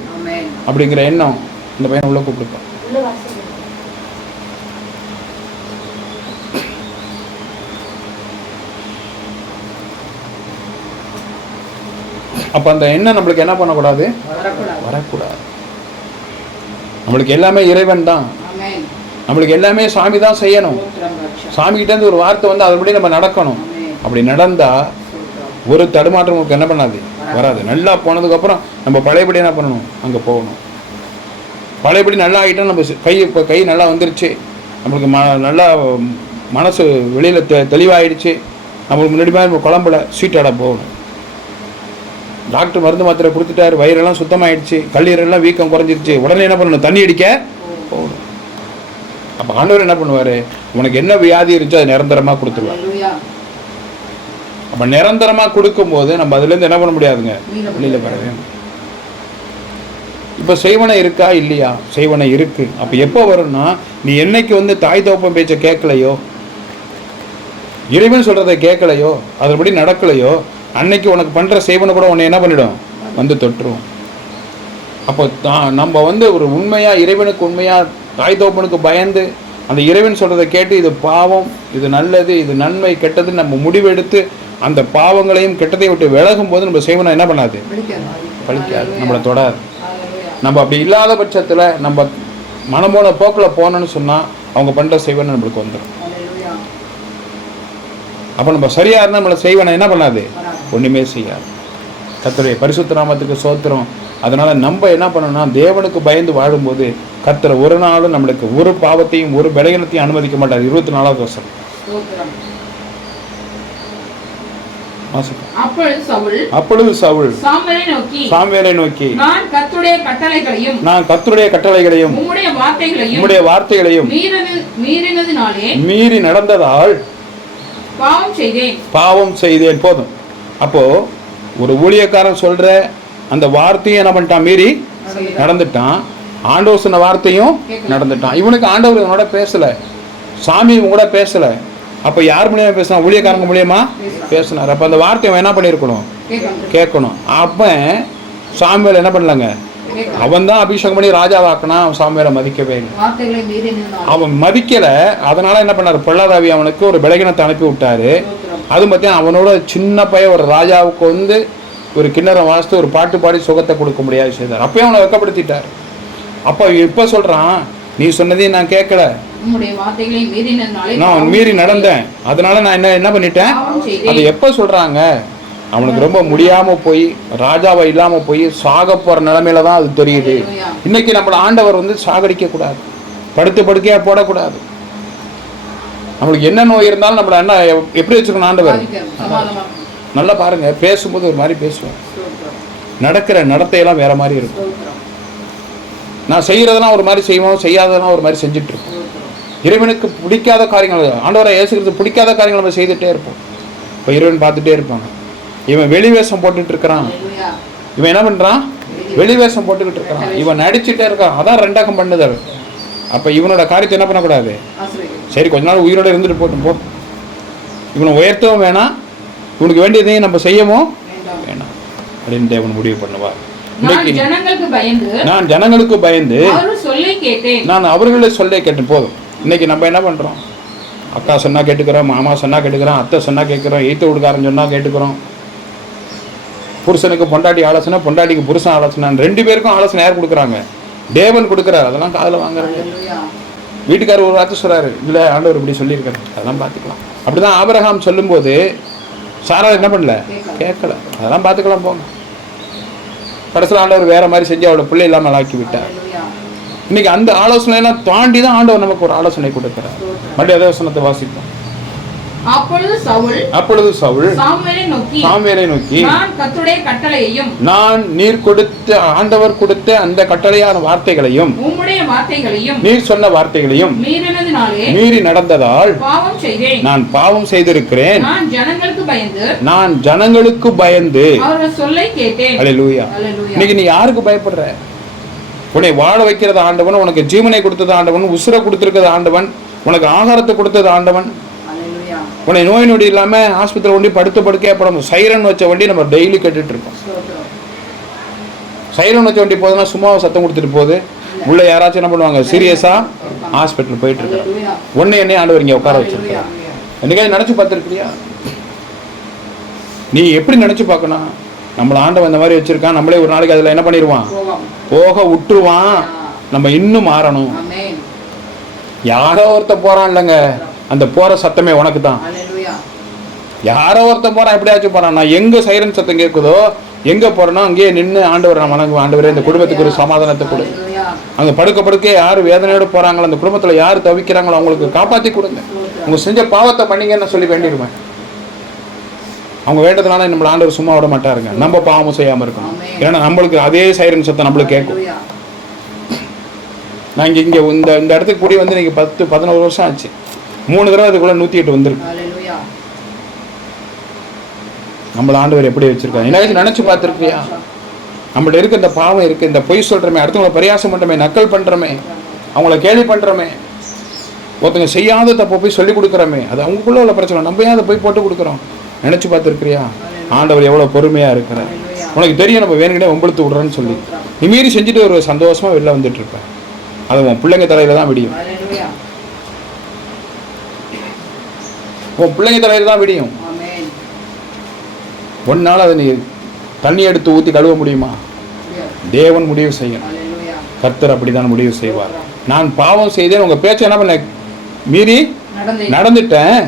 அப்படிங்கிற எண்ணம். இந்த பையனை உள்ள கூப்பிடுப்போம். அப்போ அந்த எண்ணம் நம்மளுக்கு என்ன பண்ணக்கூடாது, வரக்கூடாது. நம்மளுக்கு எல்லாமே இறைவன் தான், நம்மளுக்கு எல்லாமே சாமி தான் செய்யணும். சாமிகிட்டேருந்து ஒரு வார்த்தை வந்து அதுபடி நம்ம நடக்கணும். அப்படி நடந்தால் ஒரு தடுமாற்றம் நமக்கு என்ன பண்ணாது, வராது. நல்லா போனதுக்கப்புறம் நம்ம பழையபடி என்ன பண்ணணும், அங்கே போகணும். பழையபடி நல்லா ஆகிட்டோம், நம்ம இப்போ கை நல்லா வந்துருச்சு, நம்மளுக்கு நல்லா மனசு வெளியில் தெளிவாகிடுச்சு, நம்மளுக்கு முன்னாடி மாதிரி நம்ம குழம்புல ஸ்வீட்டாட போகணும். டாக்டர் மருந்து மாத்திரை கொடுத்துட்டாரு, வயிறெல்லாம் சுத்தமாகிடுச்சு, கல்லீரெல்லாம் வீக்கம் குறைஞ்சிருச்சு, உடனே என்ன பண்ணணும், தண்ணி அடிக்க போகணும். அப்போ ஆண்டவர் என்ன பண்ணுவார், உனக்கு என்ன வியாதி இருந்துச்சோ அதை நிரந்தரமாக கொடுத்துருவார். அப்போ நிரந்தரமாக கொடுக்கும்போது நம்ம அதுலேருந்து என்ன பண்ண முடியாதுங்க, வெளியில் வரவே. இப்போ செய்வனை இருக்கா இல்லையா, செய்வனை இருக்கு. அப்போ எப்போ வரும்னா, நீ என்னைக்கு வந்து தாய் தோப்பம் பேச்சை கேட்கலையோ, இறைவன் சொல்கிறத கேட்கலையோ, அதுபடி நடக்கலையோ, அன்னைக்கு உனக்கு பண்ணுற செய்வனை கூட உன்னை என்ன பண்ணிடும், வந்து தொட்டுரும். அப்போ நம்ம வந்து ஒரு உண்மையாக இறைவனுக்கு உண்மையாக தாய் தோப்பனுக்கு பயந்து அந்த இறைவன் சொல்கிறத கேட்டு இது பாவம், இது நல்லது, இது நன்மை, கெட்டதுன்னு நம்ம முடிவெடுத்து அந்த பாவங்களையும் கெட்டதையும் விட்டு விலகும் போது நம்ம செய்வனை என்ன பண்ணாது, பழிக்காது, நம்மளை தொடாது. நம்ம அப்படி இல்லாத பட்சத்தில் நம்ம மனமோன போக்கில் போனோன்னு சொன்னால் அவங்க பண்ணுற செய்வனை நம்மளுக்கு வந்துடும். அப்போ நம்ம சரியாக இருந்தால் நம்மளை செய்வனை என்ன பண்ணாது, ஒன்றுமே செய்யாது. கர்த்தருடைய பரிசுத்த நாமத்துக்கு ஸ்தோத்திரம். அதனால் நம்ம என்ன பண்ணணும்னா, தேவனுக்கு பயந்து வாழும்போது கர்த்தர் ஒரு நாளும் நம்மளுக்கு ஒரு பாவத்தையும் ஒரு பலகீனத்தையும் அனுமதிக்க மாட்டார். 24வது வசனம். அப்பொழுது சவுல் சாமுவேலை நோக்கி, நான் கர்த்தருடைய கட்டளைகளையும் உம்முடைய வார்த்தைகளையும் மீறி நடந்ததால் பாவம் செய்தேன். போதும். அப்போ ஒரு ஊழியக்காரன் சொல்ற அந்த வார்த்தையும் என்ன பண்ணிட்டான், மீறி நடந்துட்டான். ஆண்டவர் சொன்ன வார்த்தையும் நடந்துட்டான். இவனுக்கு ஆண்டவர் இவனோட பேசல, சாமி இவன் கூட பேசல. அப்போ யார் மூலியமா பேசினா, ஊழியக்காரங்க மூலியமா பேசினார். அப்போ அந்த வார்த்தையை என்ன பண்ணியிருக்கணும், கேட்கணும். அப்போ சாமுவேல் என்ன பண்ணலங்க, அவன் தான் அபிஷேகம் பண்ணி ராஜாவாக்கினா, அவன் சாமுவேலை மதிக்கவே இல்லை. அவன் மதிக்கல. அதனால என்ன பண்ணார், பொல்லாதாவி அவனுக்கு ஒரு பலகீனத்தை அனுப்பி விட்டாரு. அது பார்த்தீங்கன்னா அவனோட சின்ன பையன் ஒரு ராஜாவுக்கு வந்து ஒரு கிண்ணறம் வாசித்து ஒரு பாட்டு பாடி சுகத்தை கொடுக்க முடியாது செய்தார். அப்பயும் அவனை வெக்கப்படுத்திட்டார். அப்போ இப்போ சொல்றான், நீ சொன்னதையும் நான் கேட்கல, நான் மீறி நடந்தேன், அதனால நான் என்ன பண்ணிட்டேன். அது எப்போ சொல்றாங்க, அவனுக்கு ரொம்ப முடியாம போய் ராஜாவை இல்லாம போய் சாக போற நிலைமையில தான் அது தெரியுது. இன்னைக்கு நம்மள ஆண்டவர் வந்து சாகடிக்க கூடாது. படுக்கையா போடக்கூடாது. நம்மளுக்கு என்ன நோய் இருந்தாலும் நம்மள என்ன எப்படி வச்சுக்கணும் ஆண்டவர்? நல்லா பாருங்க, பேசும்போது ஒரு மாதிரி பேசுவோம், நடக்கிற நடத்தையெல்லாம் வேற மாதிரி இருக்கும். நான் செய்யறதெல்லாம் ஒரு மாதிரி செய்வோம், செய்யாததெல்லாம் ஒரு மாதிரி செஞ்சுட்டு இருப்போம். இறைவனுக்கு பிடிக்காத காரியங்கள், ஆண்டவரை இயேசுக்கிறது பிடிக்காத காரியங்கள் நம்ம செய்துட்டே இருப்போம். இப்போ இறைவன் பார்த்துட்டே இருப்பாங்க, இவன் வெளிவேஷம் போட்டுட்டு இருக்கிறான், இவன் என்ன பண்றான், வெளிவேஷம் போட்டுக்கிட்டு இருக்கான், இவன் நடிச்சுட்டே இருக்கான், அதான் ரெண்டாகம் பண்ணுதல். அப்ப இவனோட காரியத்தை என்ன பண்ணக்கூடாது, சரி கொஞ்ச நாள் உயிரோட இருந்துட்டு போட்டும் போ, இவனை உயர்த்தவும் வேணாம், இவனுக்கு வேண்டியதையும் நம்ம செய்யவும் வேணாம் அப்படின்னு தேவன் முடிவு பண்ணுவார். நான் ஜனங்களுக்கு பயந்து நான் அவர்களை சொல்ல கேட்டேன். போதும். இன்னைக்கு நம்ம என்ன பண்றோம், அக்கா சொன்னா கேட்டுக்கிறோம், மாமா சொன்னா கேட்டுக்கிறோம், அத்தை சொன்னா கேட்கிறோம், ஈத்த வீடுக்காரன் சொன்னா கேட்டுக்கிறோம். புருஷனுக்கு பொண்டாட்டி ஆலோசனை, பொண்டாட்டிக்கு புருஷன் ஆலோசனை, 2 பேருக்கும் ஆலோசனை யார் கொடுக்குறாங்க, தேவன் கொடுக்குறாரு. அதெல்லாம் காதுல வாங்குறாங்க. வீட்டுக்காரர் ஒரு வார்த்தை சொல்றாரு, இல்ல ஆண்டவர் இப்படி சொல்லியிருக்காரு, அதெல்லாம் பார்த்துக்கலாம். அப்படிதான் ஆபிரகாம் சொல்லும்போது சாரா என்ன பண்ணல, கேட்கல, அதெல்லாம் பார்த்துக்கலாம் போங்க. கடைசியில் ஆண்டவர் வேற மாதிரி செஞ்சு அவளோட பிள்ளை இல்லாமல் ஆக்கி விட்டார். இன்னைக்கு அந்த ஆலோசனை எல்லாம் தாண்டி தான் ஆண்டவர் நமக்கு ஒரு ஆலோசனை கொடுக்கிறார். மறுபடியும் அதே வசனத்தை வாசிப்போம். அப்பொழுது சவுல் சாமுவேலை நோக்கி, நான் நீர் கொடுத்த, ஆண்டவர் கொடுத்த அந்த கட்டளையான வார்த்தைகளையும் நீர் சொன்ன வார்த்தைகளையும் மீறி நடந்ததால் நான் பாவம் செய்திருக்கிறேன். நான் ஜனங்களுக்கு பயந்து. அல்லேலூயா. இன்னைக்கு நீ யாருக்கு பயப்படுற? உன்னை வாழ வைக்கிறது ஆண்டவன், உனக்கு ஜீவனை கொடுத்தது ஆண்டவன், உசுரை கொடுத்திருக்கிறது ஆண்டவன், உனக்கு ஆகாரத்தை கொடுத்தது ஆண்டவன். உன்னை நோய் நொடி இல்லாம ஆஸ்பத்திரி வண்டி படுக்கையா போடணும். சைரன் வச்ச வண்டி நம்ம டெய்லி கேட்டுட்டு இருக்கோம். சைரன் வச்ச வண்டி போதுன்னா சும்மா சத்தம் கொடுத்துட்டு போகுது, உள்ள யாராச்சும் என்ன பண்ணுவாங்க, சீரியஸா ஹாஸ்பிட்டல் போயிட்டு இருக்க. என்னைய ஆண்டவர் இங்க உட்கார வச்சிருக்கா. என்னைக்காவது நினைச்சு பார்த்துருக்கியா? நீ எப்படி நினைச்சு பார்க்கணும், நம்மள ஆண்டவன் இந்த மாதிரி வச்சிருக்கான், நம்மளே ஒரு நாளைக்கு அதுல என்ன பண்ணிடுவான், போக விட்டுருவான். நம்ம இன்னும் மாறணும். யாரோ ஒருத்த போறான் இல்லைங்க, அந்த போற சத்தமே உனக்கு தான். யாரோ ஒருத்த போறான், எப்படியாச்சும் போறான். நான் எங்க சைரன் சத்தம் கேட்குதோ, எங்க போறேனோ அங்கேயே நின்று ஆண்டவர் நான் வணங்குவேன். ஆண்டவரே இந்த குடும்பத்துக்கு ஒரு சமாதானத்தை கொடு. அங்க படுக்க யாரு வேதனையோடு போறாங்களோ, அந்த குடும்பத்துல யாரு தவிக்கிறாங்களோ அவங்களுக்கு காப்பாத்தி கொடுங்க. உங்க செஞ்ச பாவத்தை பண்ணீங்கன்னு சொல்லி வேண்டிடுவேன். அவங்க வேண்டதுனால நம்மள ஆண்டவர் சும்மா விட மாட்டாருங்க. நம்ம பாவம் செய்யாம இருக்கணும். ஏன்னா நம்மளுக்கு அதே சைரன் சத்தம் நம்மளுக்கு கேட்கும். நான் இங்க இந்த இடத்துக்கு கூடி வந்து இன்னைக்கு 10-11 வருஷம் ஆச்சு. 3 தடவை அதுக்குள்ள 108 வந்திருக்கு. நம்மள ஆண்டவர் எப்படி வச்சிருக்காங்க என்ன நினைச்சு பார்த்துருக்கியா? நம்மள்ட்ட இருக்க இந்த பாவம் இருக்கு, இந்த பொய் சொல்றமே, அடுத்தவங்களை பரியாசம் பண்றமே, நக்கல் பண்றமே, அவங்கள கேலி பண்றமே, ஒருத்தங்க செய்யாத தப்ப போய் சொல்லி கொடுக்குறோமே, அது அவங்களுக்குள்ள உள்ள பிரச்சனை. நம்ம ஏன் அதை போய் போட்டு கொடுக்குறோம்? நினைச்சு பார்த்துருக்கிறியா? ஆண்டவர் எவ்வளவு பொறுமையா இருக்கிறார். உனக்கு தெரியும் நம்ம வேணுங்கிட்டே ஒம்பளுத்து விடுறேன்னு சொல்லி நீ மீறி செஞ்சுட்டு ஒரு சந்தோஷமா வெளில வந்துட்டு இருப்பேன். அது உன் பிள்ளைங்க தலையில தான் விடியும். உன் பிள்ளைங்க தலையில தான் விடியும். ஒன்னால அதை நீ தண்ணி எடுத்து ஊற்றி கழுவ முடியுமா? தேவன் முடிவு செய்யணும். கர்த்தர் அப்படிதான் முடிவு செய்வார். நான் பாவம் செய்தேன், உங்க பேச்ச என்ன பண்ண மீறி நடந்துட்டேன்,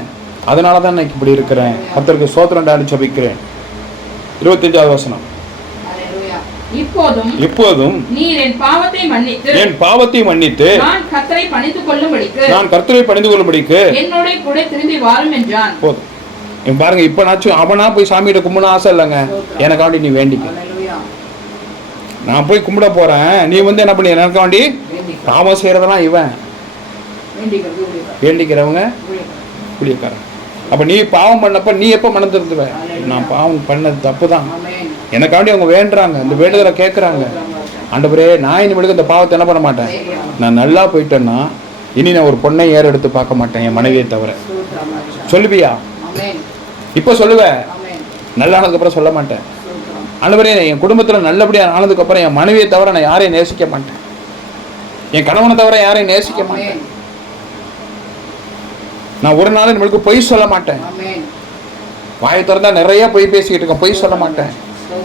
அதனால தான் நான் இப்படி இருக்கிறேன். கர்த்தருக்கு ஸ்தோத்திரம் டாடி ஜெபிக்கிறேன். 25வது வசனம். இப்போதும் நீர் என் பாவத்தை மன்னித்து நான் கர்த்தரை பணிந்து கொள்ளும்படிக்கு என்னோட கூட திரும்பி வாரும் என்றான். போதும். பாருங்க, இப்ப நாச்சும் அவனா போய் சாமியிட்ட கும்பிட ஆசை இல்லைங்க, எனக்காண்டி நீ வேண்டிக்க. நான் போய் கும்பிட போறேன், நீ வந்து என்ன பண்ணி எனக்காண்டி பாவம் செய்யறதெல்லாம் இவன் வேண்டிக்கிறவங்க புளியக்காரன். அப்ப நீ பாவம் பண்ணப்ப நீ எப்ப மனம் திருந்துவ? நான் பாவம் பண்ணது தப்பு தான், எனக்காண்டி அவங்க வேண்டுறாங்க, இந்த வேண்டுதலை கேட்கறாங்க. ஆண்டவரே, நான் இனிமேலுக்கு இந்த பாவத்தை என்ன பண்ண மாட்டேன். நான் நல்லா போயிட்டேன்னா இனி நான் ஒரு பொண்ணை ஏற எடுத்து பார்க்க மாட்டேன், என் மனைவியை தவிர. சொல்லுவியா? இப்ப சொல்லுவேன், நல்லானதுக்கு அப்புறம் சொல்ல மாட்டேன். ஆண்டவரே, என் குடும்பத்துல நல்லபடியா ஆனதுக்கு அப்புறம் என் மனைவியை தவிர நான் யாரையும் நேசிக்க மாட்டேன், என் கணவனை தவிர யாரையும் நேசிக்க மாட்டேன். நான் ஒரு நாள் நம்மளுக்கு பொய் சொல்ல மாட்டேன். வாயை திறந்தா நிறைய பொய் பேசிக்கிட்டு இருக்கேன், பொய் சொல்ல மாட்டேன்.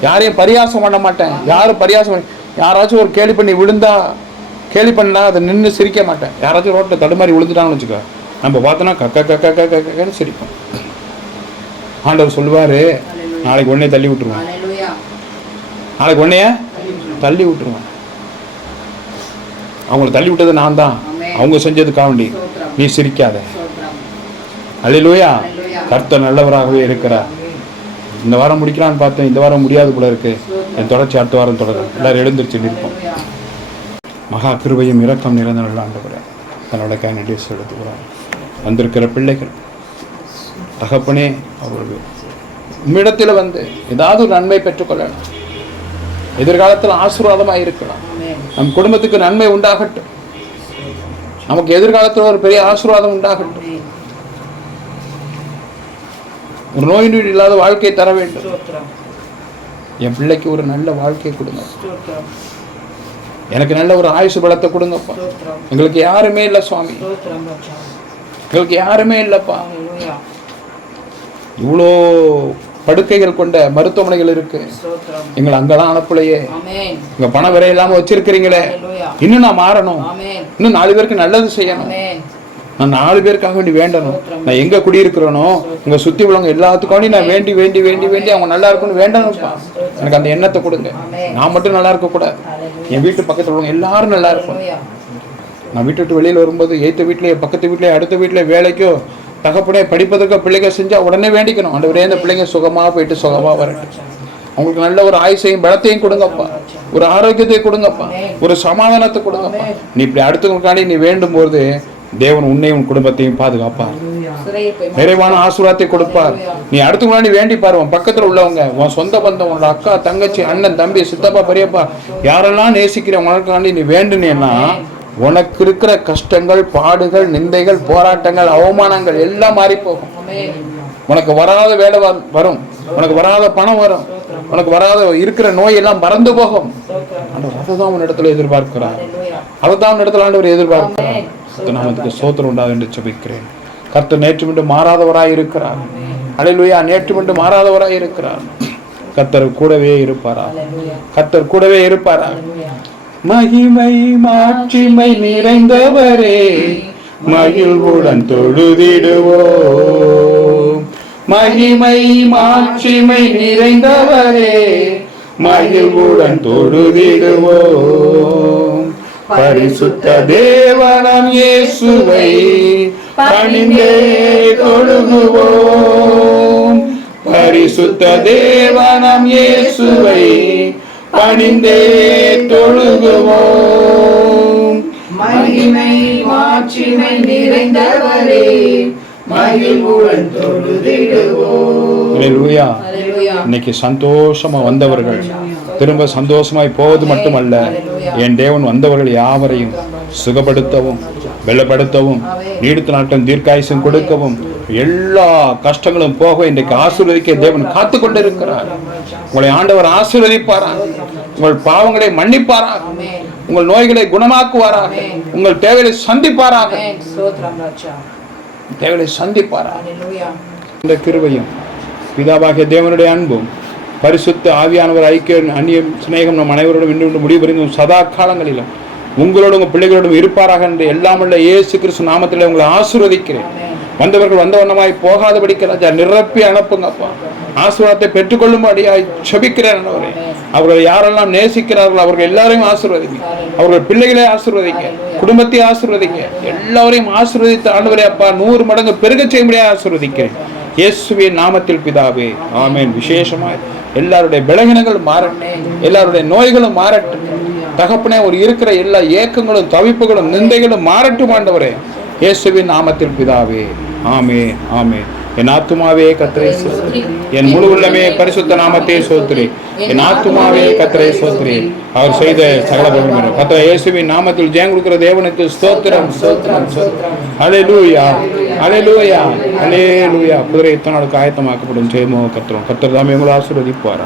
யாரையும் பரியாசம் பண்ண மாட்டேன். யாராச்சும் ஒரு கேலி பண்ணி விழுந்தா, கேலி பண்ணா அதை நின்று சிரிக்க மாட்டேன். யாராச்சும் ரோட்ல தடுமாறி விழுந்துட்டாங்கன்னு வச்சுக்கோ, நம்ம பார்த்தோன்னா கக்கன்னு சிரிப்போம். ஆண்டவர் சொல்லுவாரு, நாளைக்கு ஒன்னே தள்ளி விட்டுருவான், நாளைக்கு ஒன்னைய தள்ளி விட்டுருவான். அவங்களை தள்ளி விட்டது நான் தான். அவங்க செஞ்சதுக்காக வேண்டி நீ சிரிக்காத. அல்லேலூயா. கர்த்தர் நல்லவராகவே இருக்கிறார். இந்த வாரம் முடிக்கலான்னு பார்த்தேன், இந்த வாரம் முடியாது போல இருக்கு. என் தொடர்ச்சி அடுத்த வாரம் தொடரும். எல்லாரும் எழுந்திருச்சு நிற்போம். மகா கிருபையும் இரக்கம் நிறைந்த நல்ல ஆண்டவரே, தன்னோட கேண்டிடேட்ஸ் எடுத்துக்கிறார். வந்திருக்கிற பிள்ளைகள் தகப்பனே, அவர்கள் உம்மிடத்தில் வந்து ஏதாவது ஒரு நன்மை பெற்றுக்கொள்ளலாம். எதிர்காலத்தில் ஆசீர்வாதமாக இருக்கலாம். நம் குடும்பத்துக்கு நன்மை உண்டாகட்டும். நமக்கு எதிர்காலத்தில் ஒரு பெரிய ஆசீர்வாதம் உண்டாகட்டும். ஒரு நோய் நொடி இல்லாத வாழ்க்கையை தர வேண்டும். என் பிள்ளைக்கு ஒரு நல்ல வாழ்க்கையை கொடுங்க. எனக்கு நல்ல ஒரு ஆயுசு பலத்தை கொடுங்கப்பா. எங்களுக்கு யாருமே இல்லை சுவாமி, எங்களுக்கு யாருமே இல்லைப்பா. இவ்வளோ படுக்கைகள் கொண்ட மருத்துவமனைகள் இருக்கு, எங்களை அங்கெல்லாம் அனுப்பலையே. இங்க பண விரை இல்லாம வச்சிருக்கிறீங்களே, இன்னும் நான் மாறணும், இன்னும் 4 பேருக்கு நல்லது செய்யணும். நான் 4 பேருக்காக வேண்டி வேண்டணும். நான் எங்க குடியிருக்கிறேனோ உங்க சுத்தி உள்ளவங்க எல்லாத்துக்காண்டி நான் வேண்டி வேண்டி வேண்டி வேண்டி அவங்க நல்லா இருக்கணும்னு வேண்டணும்ப்பா. எனக்கு அந்த எண்ணத்தை கொடுங்க. நான் மட்டும் நல்லா இருக்க கூடாது, என் வீட்டு பக்கத்துல உள்ளவங்க எல்லாரும் நல்லா இருக்கணும். நான் வீட்டு விட்டு வெளியில வரும்போது எய்த்த வீட்லயே, பக்கத்து வீட்லயே, அடுத்த வீட்லயே வேலைக்கோ தகப்பனே படிப்பதற்கோ பிள்ளைங்க செஞ்சா உடனே வேண்டிக்கணும். ஆண்டவரே, இந்த பிள்ளைங்க சுகமா போயிட்டு சுகமா வரட்டும். அவங்களுக்கு நல்ல ஒரு ஆயுசையும் பலத்தையும் கொடுங்கப்பா, ஒரு ஆரோக்கியத்தை கொடுங்கப்பா, ஒரு சமாதானத்தை கொடுங்கப்பா. நீ இப்படி அடுத்தவங்களுக்காண்டி நீ வேண்டும் போது தேவன் உன்னையும் உன் குடும்பத்தையும் பாதுகாப்பார், நிறைவான ஆசீர்வாதத்தை கொடுப்பார். நீ அடுத்தவங்களாண்டி வேண்டி பாரு. உன் பக்கத்துல உள்ளவங்க, உன் சொந்த பந்தம், உன்னோட அக்கா தங்கச்சி அண்ணன் தம்பி சித்தப்பா பெரியப்பா யாரெல்லாம் நேசிக்கிறவங்களுக்காண்டி நீ வேண்டுனேன்னா உனக்கு இருக்கிற கஷ்டங்கள், பாடுகள், நிந்தைகள், போராட்டங்கள், அவமானங்கள் எல்லாம் மாறி போகும். உனக்கு வராத வேலை வரும், உனக்கு வராத பணம் வரும், உனக்கு வராத இருக்கிற நோய் எல்லாம் மறந்து போகும். அதைதான் உன் இடத்துல எதிர்பார்க்கிறார், அதைதான் உன் இடத்துல ஆண்டவர் எதிர்பார்க்கிறார். நாமத்துக்கு ஸ்தோத்திரம் உண்டாக என்று ஜெபிக்கிறேன். கர்த்தர் நேற்று மீண்டும் மாறாதவராய் இருக்கிறார். அல்லேலூயா. நேற்று மீண்டும் மாறாதவராய் இருக்கிறார். கர்த்தர் கூடவே இருப்பாரா, கர்த்தர் கூடவே பாரார். மகிமை மாட்சிமை நிறைந்தவரே, மகிழ்வுடன் தொழுதிடுவோம். மகிமை மாட்சிமை நிறைந்தவரே, மகிழ்வுடன் தொழுதிடுவோம். பரிசுத்த தேவனாம் இயேசுவை பணிந்தே தொழுகுவோம். பரிசுத்த தேவனாம் இயேசுவை பணிந்தே தொழுகுவோம். மகிமை மாட்சிமை நிறைந்தவரே, மகிழ்வுடன் தொழுதிடுவோம். அல்லேலூயா. இன்னைக்கு சந்தோஷமா வந்தவர்கள் திரும்ப சந்தோஷமாய் போவது மட்டுமல்ல, என் தேவன் வந்தவர்கள் யாவரையும் சுகப்படுத்தவும், பலப்படுத்தவும், நீடித்த நாட்டம் தீர்க்காயுசும் கொடுக்கவும், எல்லா கஷ்டங்களும் போக இன்றைக்கு ஆசீர்வதிக்க தேவன் காத்து கொண்டிருக்கிறார். உங்களை ஆண்டவர் ஆசீர்வதிப்பாராக, உங்கள் பாவங்களை மன்னிப்பாராக, உங்கள் நோய்களை குணமாக்குவாராக, உங்கள் தேவைகளை சந்திப்பாராக, தேவைகளை சந்திப்பாராக. இந்த கிருபையும் பிதாவாகிய தேவனுடைய அன்பும் பரிசுத்த ஆவியானவர் ஐக்கியம் அந்நியம் சிநேகம் நம் அனைவரோடும் இன்று முடிவடைந்தும் சதா காலங்களிலும் உங்களோடும் உங்கள் பிள்ளைகளோடும் இருப்பாராக என்று எல்லாமுள்ள இயேசு கிறிஸ்து நாமத்திலே உங்களை ஆசீர்வதிக்கிறேன். வந்தவர்கள் வந்த வண்ணமாய் போகாதபடிக்கு ராஜா நிரப்பி அனுப்புங்கப்பா. ஆசீர்வாதத்தை பெற்றுக்கொள்ளும்படியாய் ஜெபிக்கிறேன். அவர்கள் யாரெல்லாம் நேசிக்கிறார்களோ அவர்கள் எல்லாரையும் ஆசீர்வதிங்க. அவர்கள் பிள்ளைகளை ஆசீர்வதிங்க, குடும்பத்தை ஆசீர்வதிங்க, எல்லாரையும் ஆசீர்வதித்து ஆண்டவரே அப்பா 100 மடங்கு பெருக செய்யும்படியாக ஆசீர்வதிக்கிறேன். இயேசுவின் நாமத்தில் பிதாவே, ஆமென். விசேஷமாய் எல்லாருடைய பலவீனங்கள் மாறட்டும், எல்லாருடைய நோய்களும் மாறட்டும் தகப்பனே. ஒரு இருக்கிற எல்லா ஏக்கங்களும் தவிப்புகளும் நிந்தைகளும் மாறட்டும் ஆண்டவரே, இயேசுவின் நாமத்தில் பிதாவே, ஆமென், ஆமென். என் ஆத்துமாவே கர்த்தரை ஸ்தோத்திரி, என் முழு உள்ளமே பரிசுத்த நாமத்தை ஸ்தோத்திரி. என் ஆத்துமாவே கர்த்தரை ஸ்தோத்திரி, அவர் செய்த சகல பலன்களும். கர்த்தர் இயேசுவின் நாமத்தில் ஜெயம் கொடுக்கிற தேவனுக்கு ஸ்தோத்திரம், ஸ்தோத்திரம், ஸ்தோத்திரம். அல்லேலூயா, அல்லேலூயா, அல்லேலூயா. குதிரை இத்தனை நாளுக்கு ஆயத்தமாக்கப்படும் ஜெயமோ கர்த்தர் தாமே உங்களை ஆசீர்வதிப்பார்.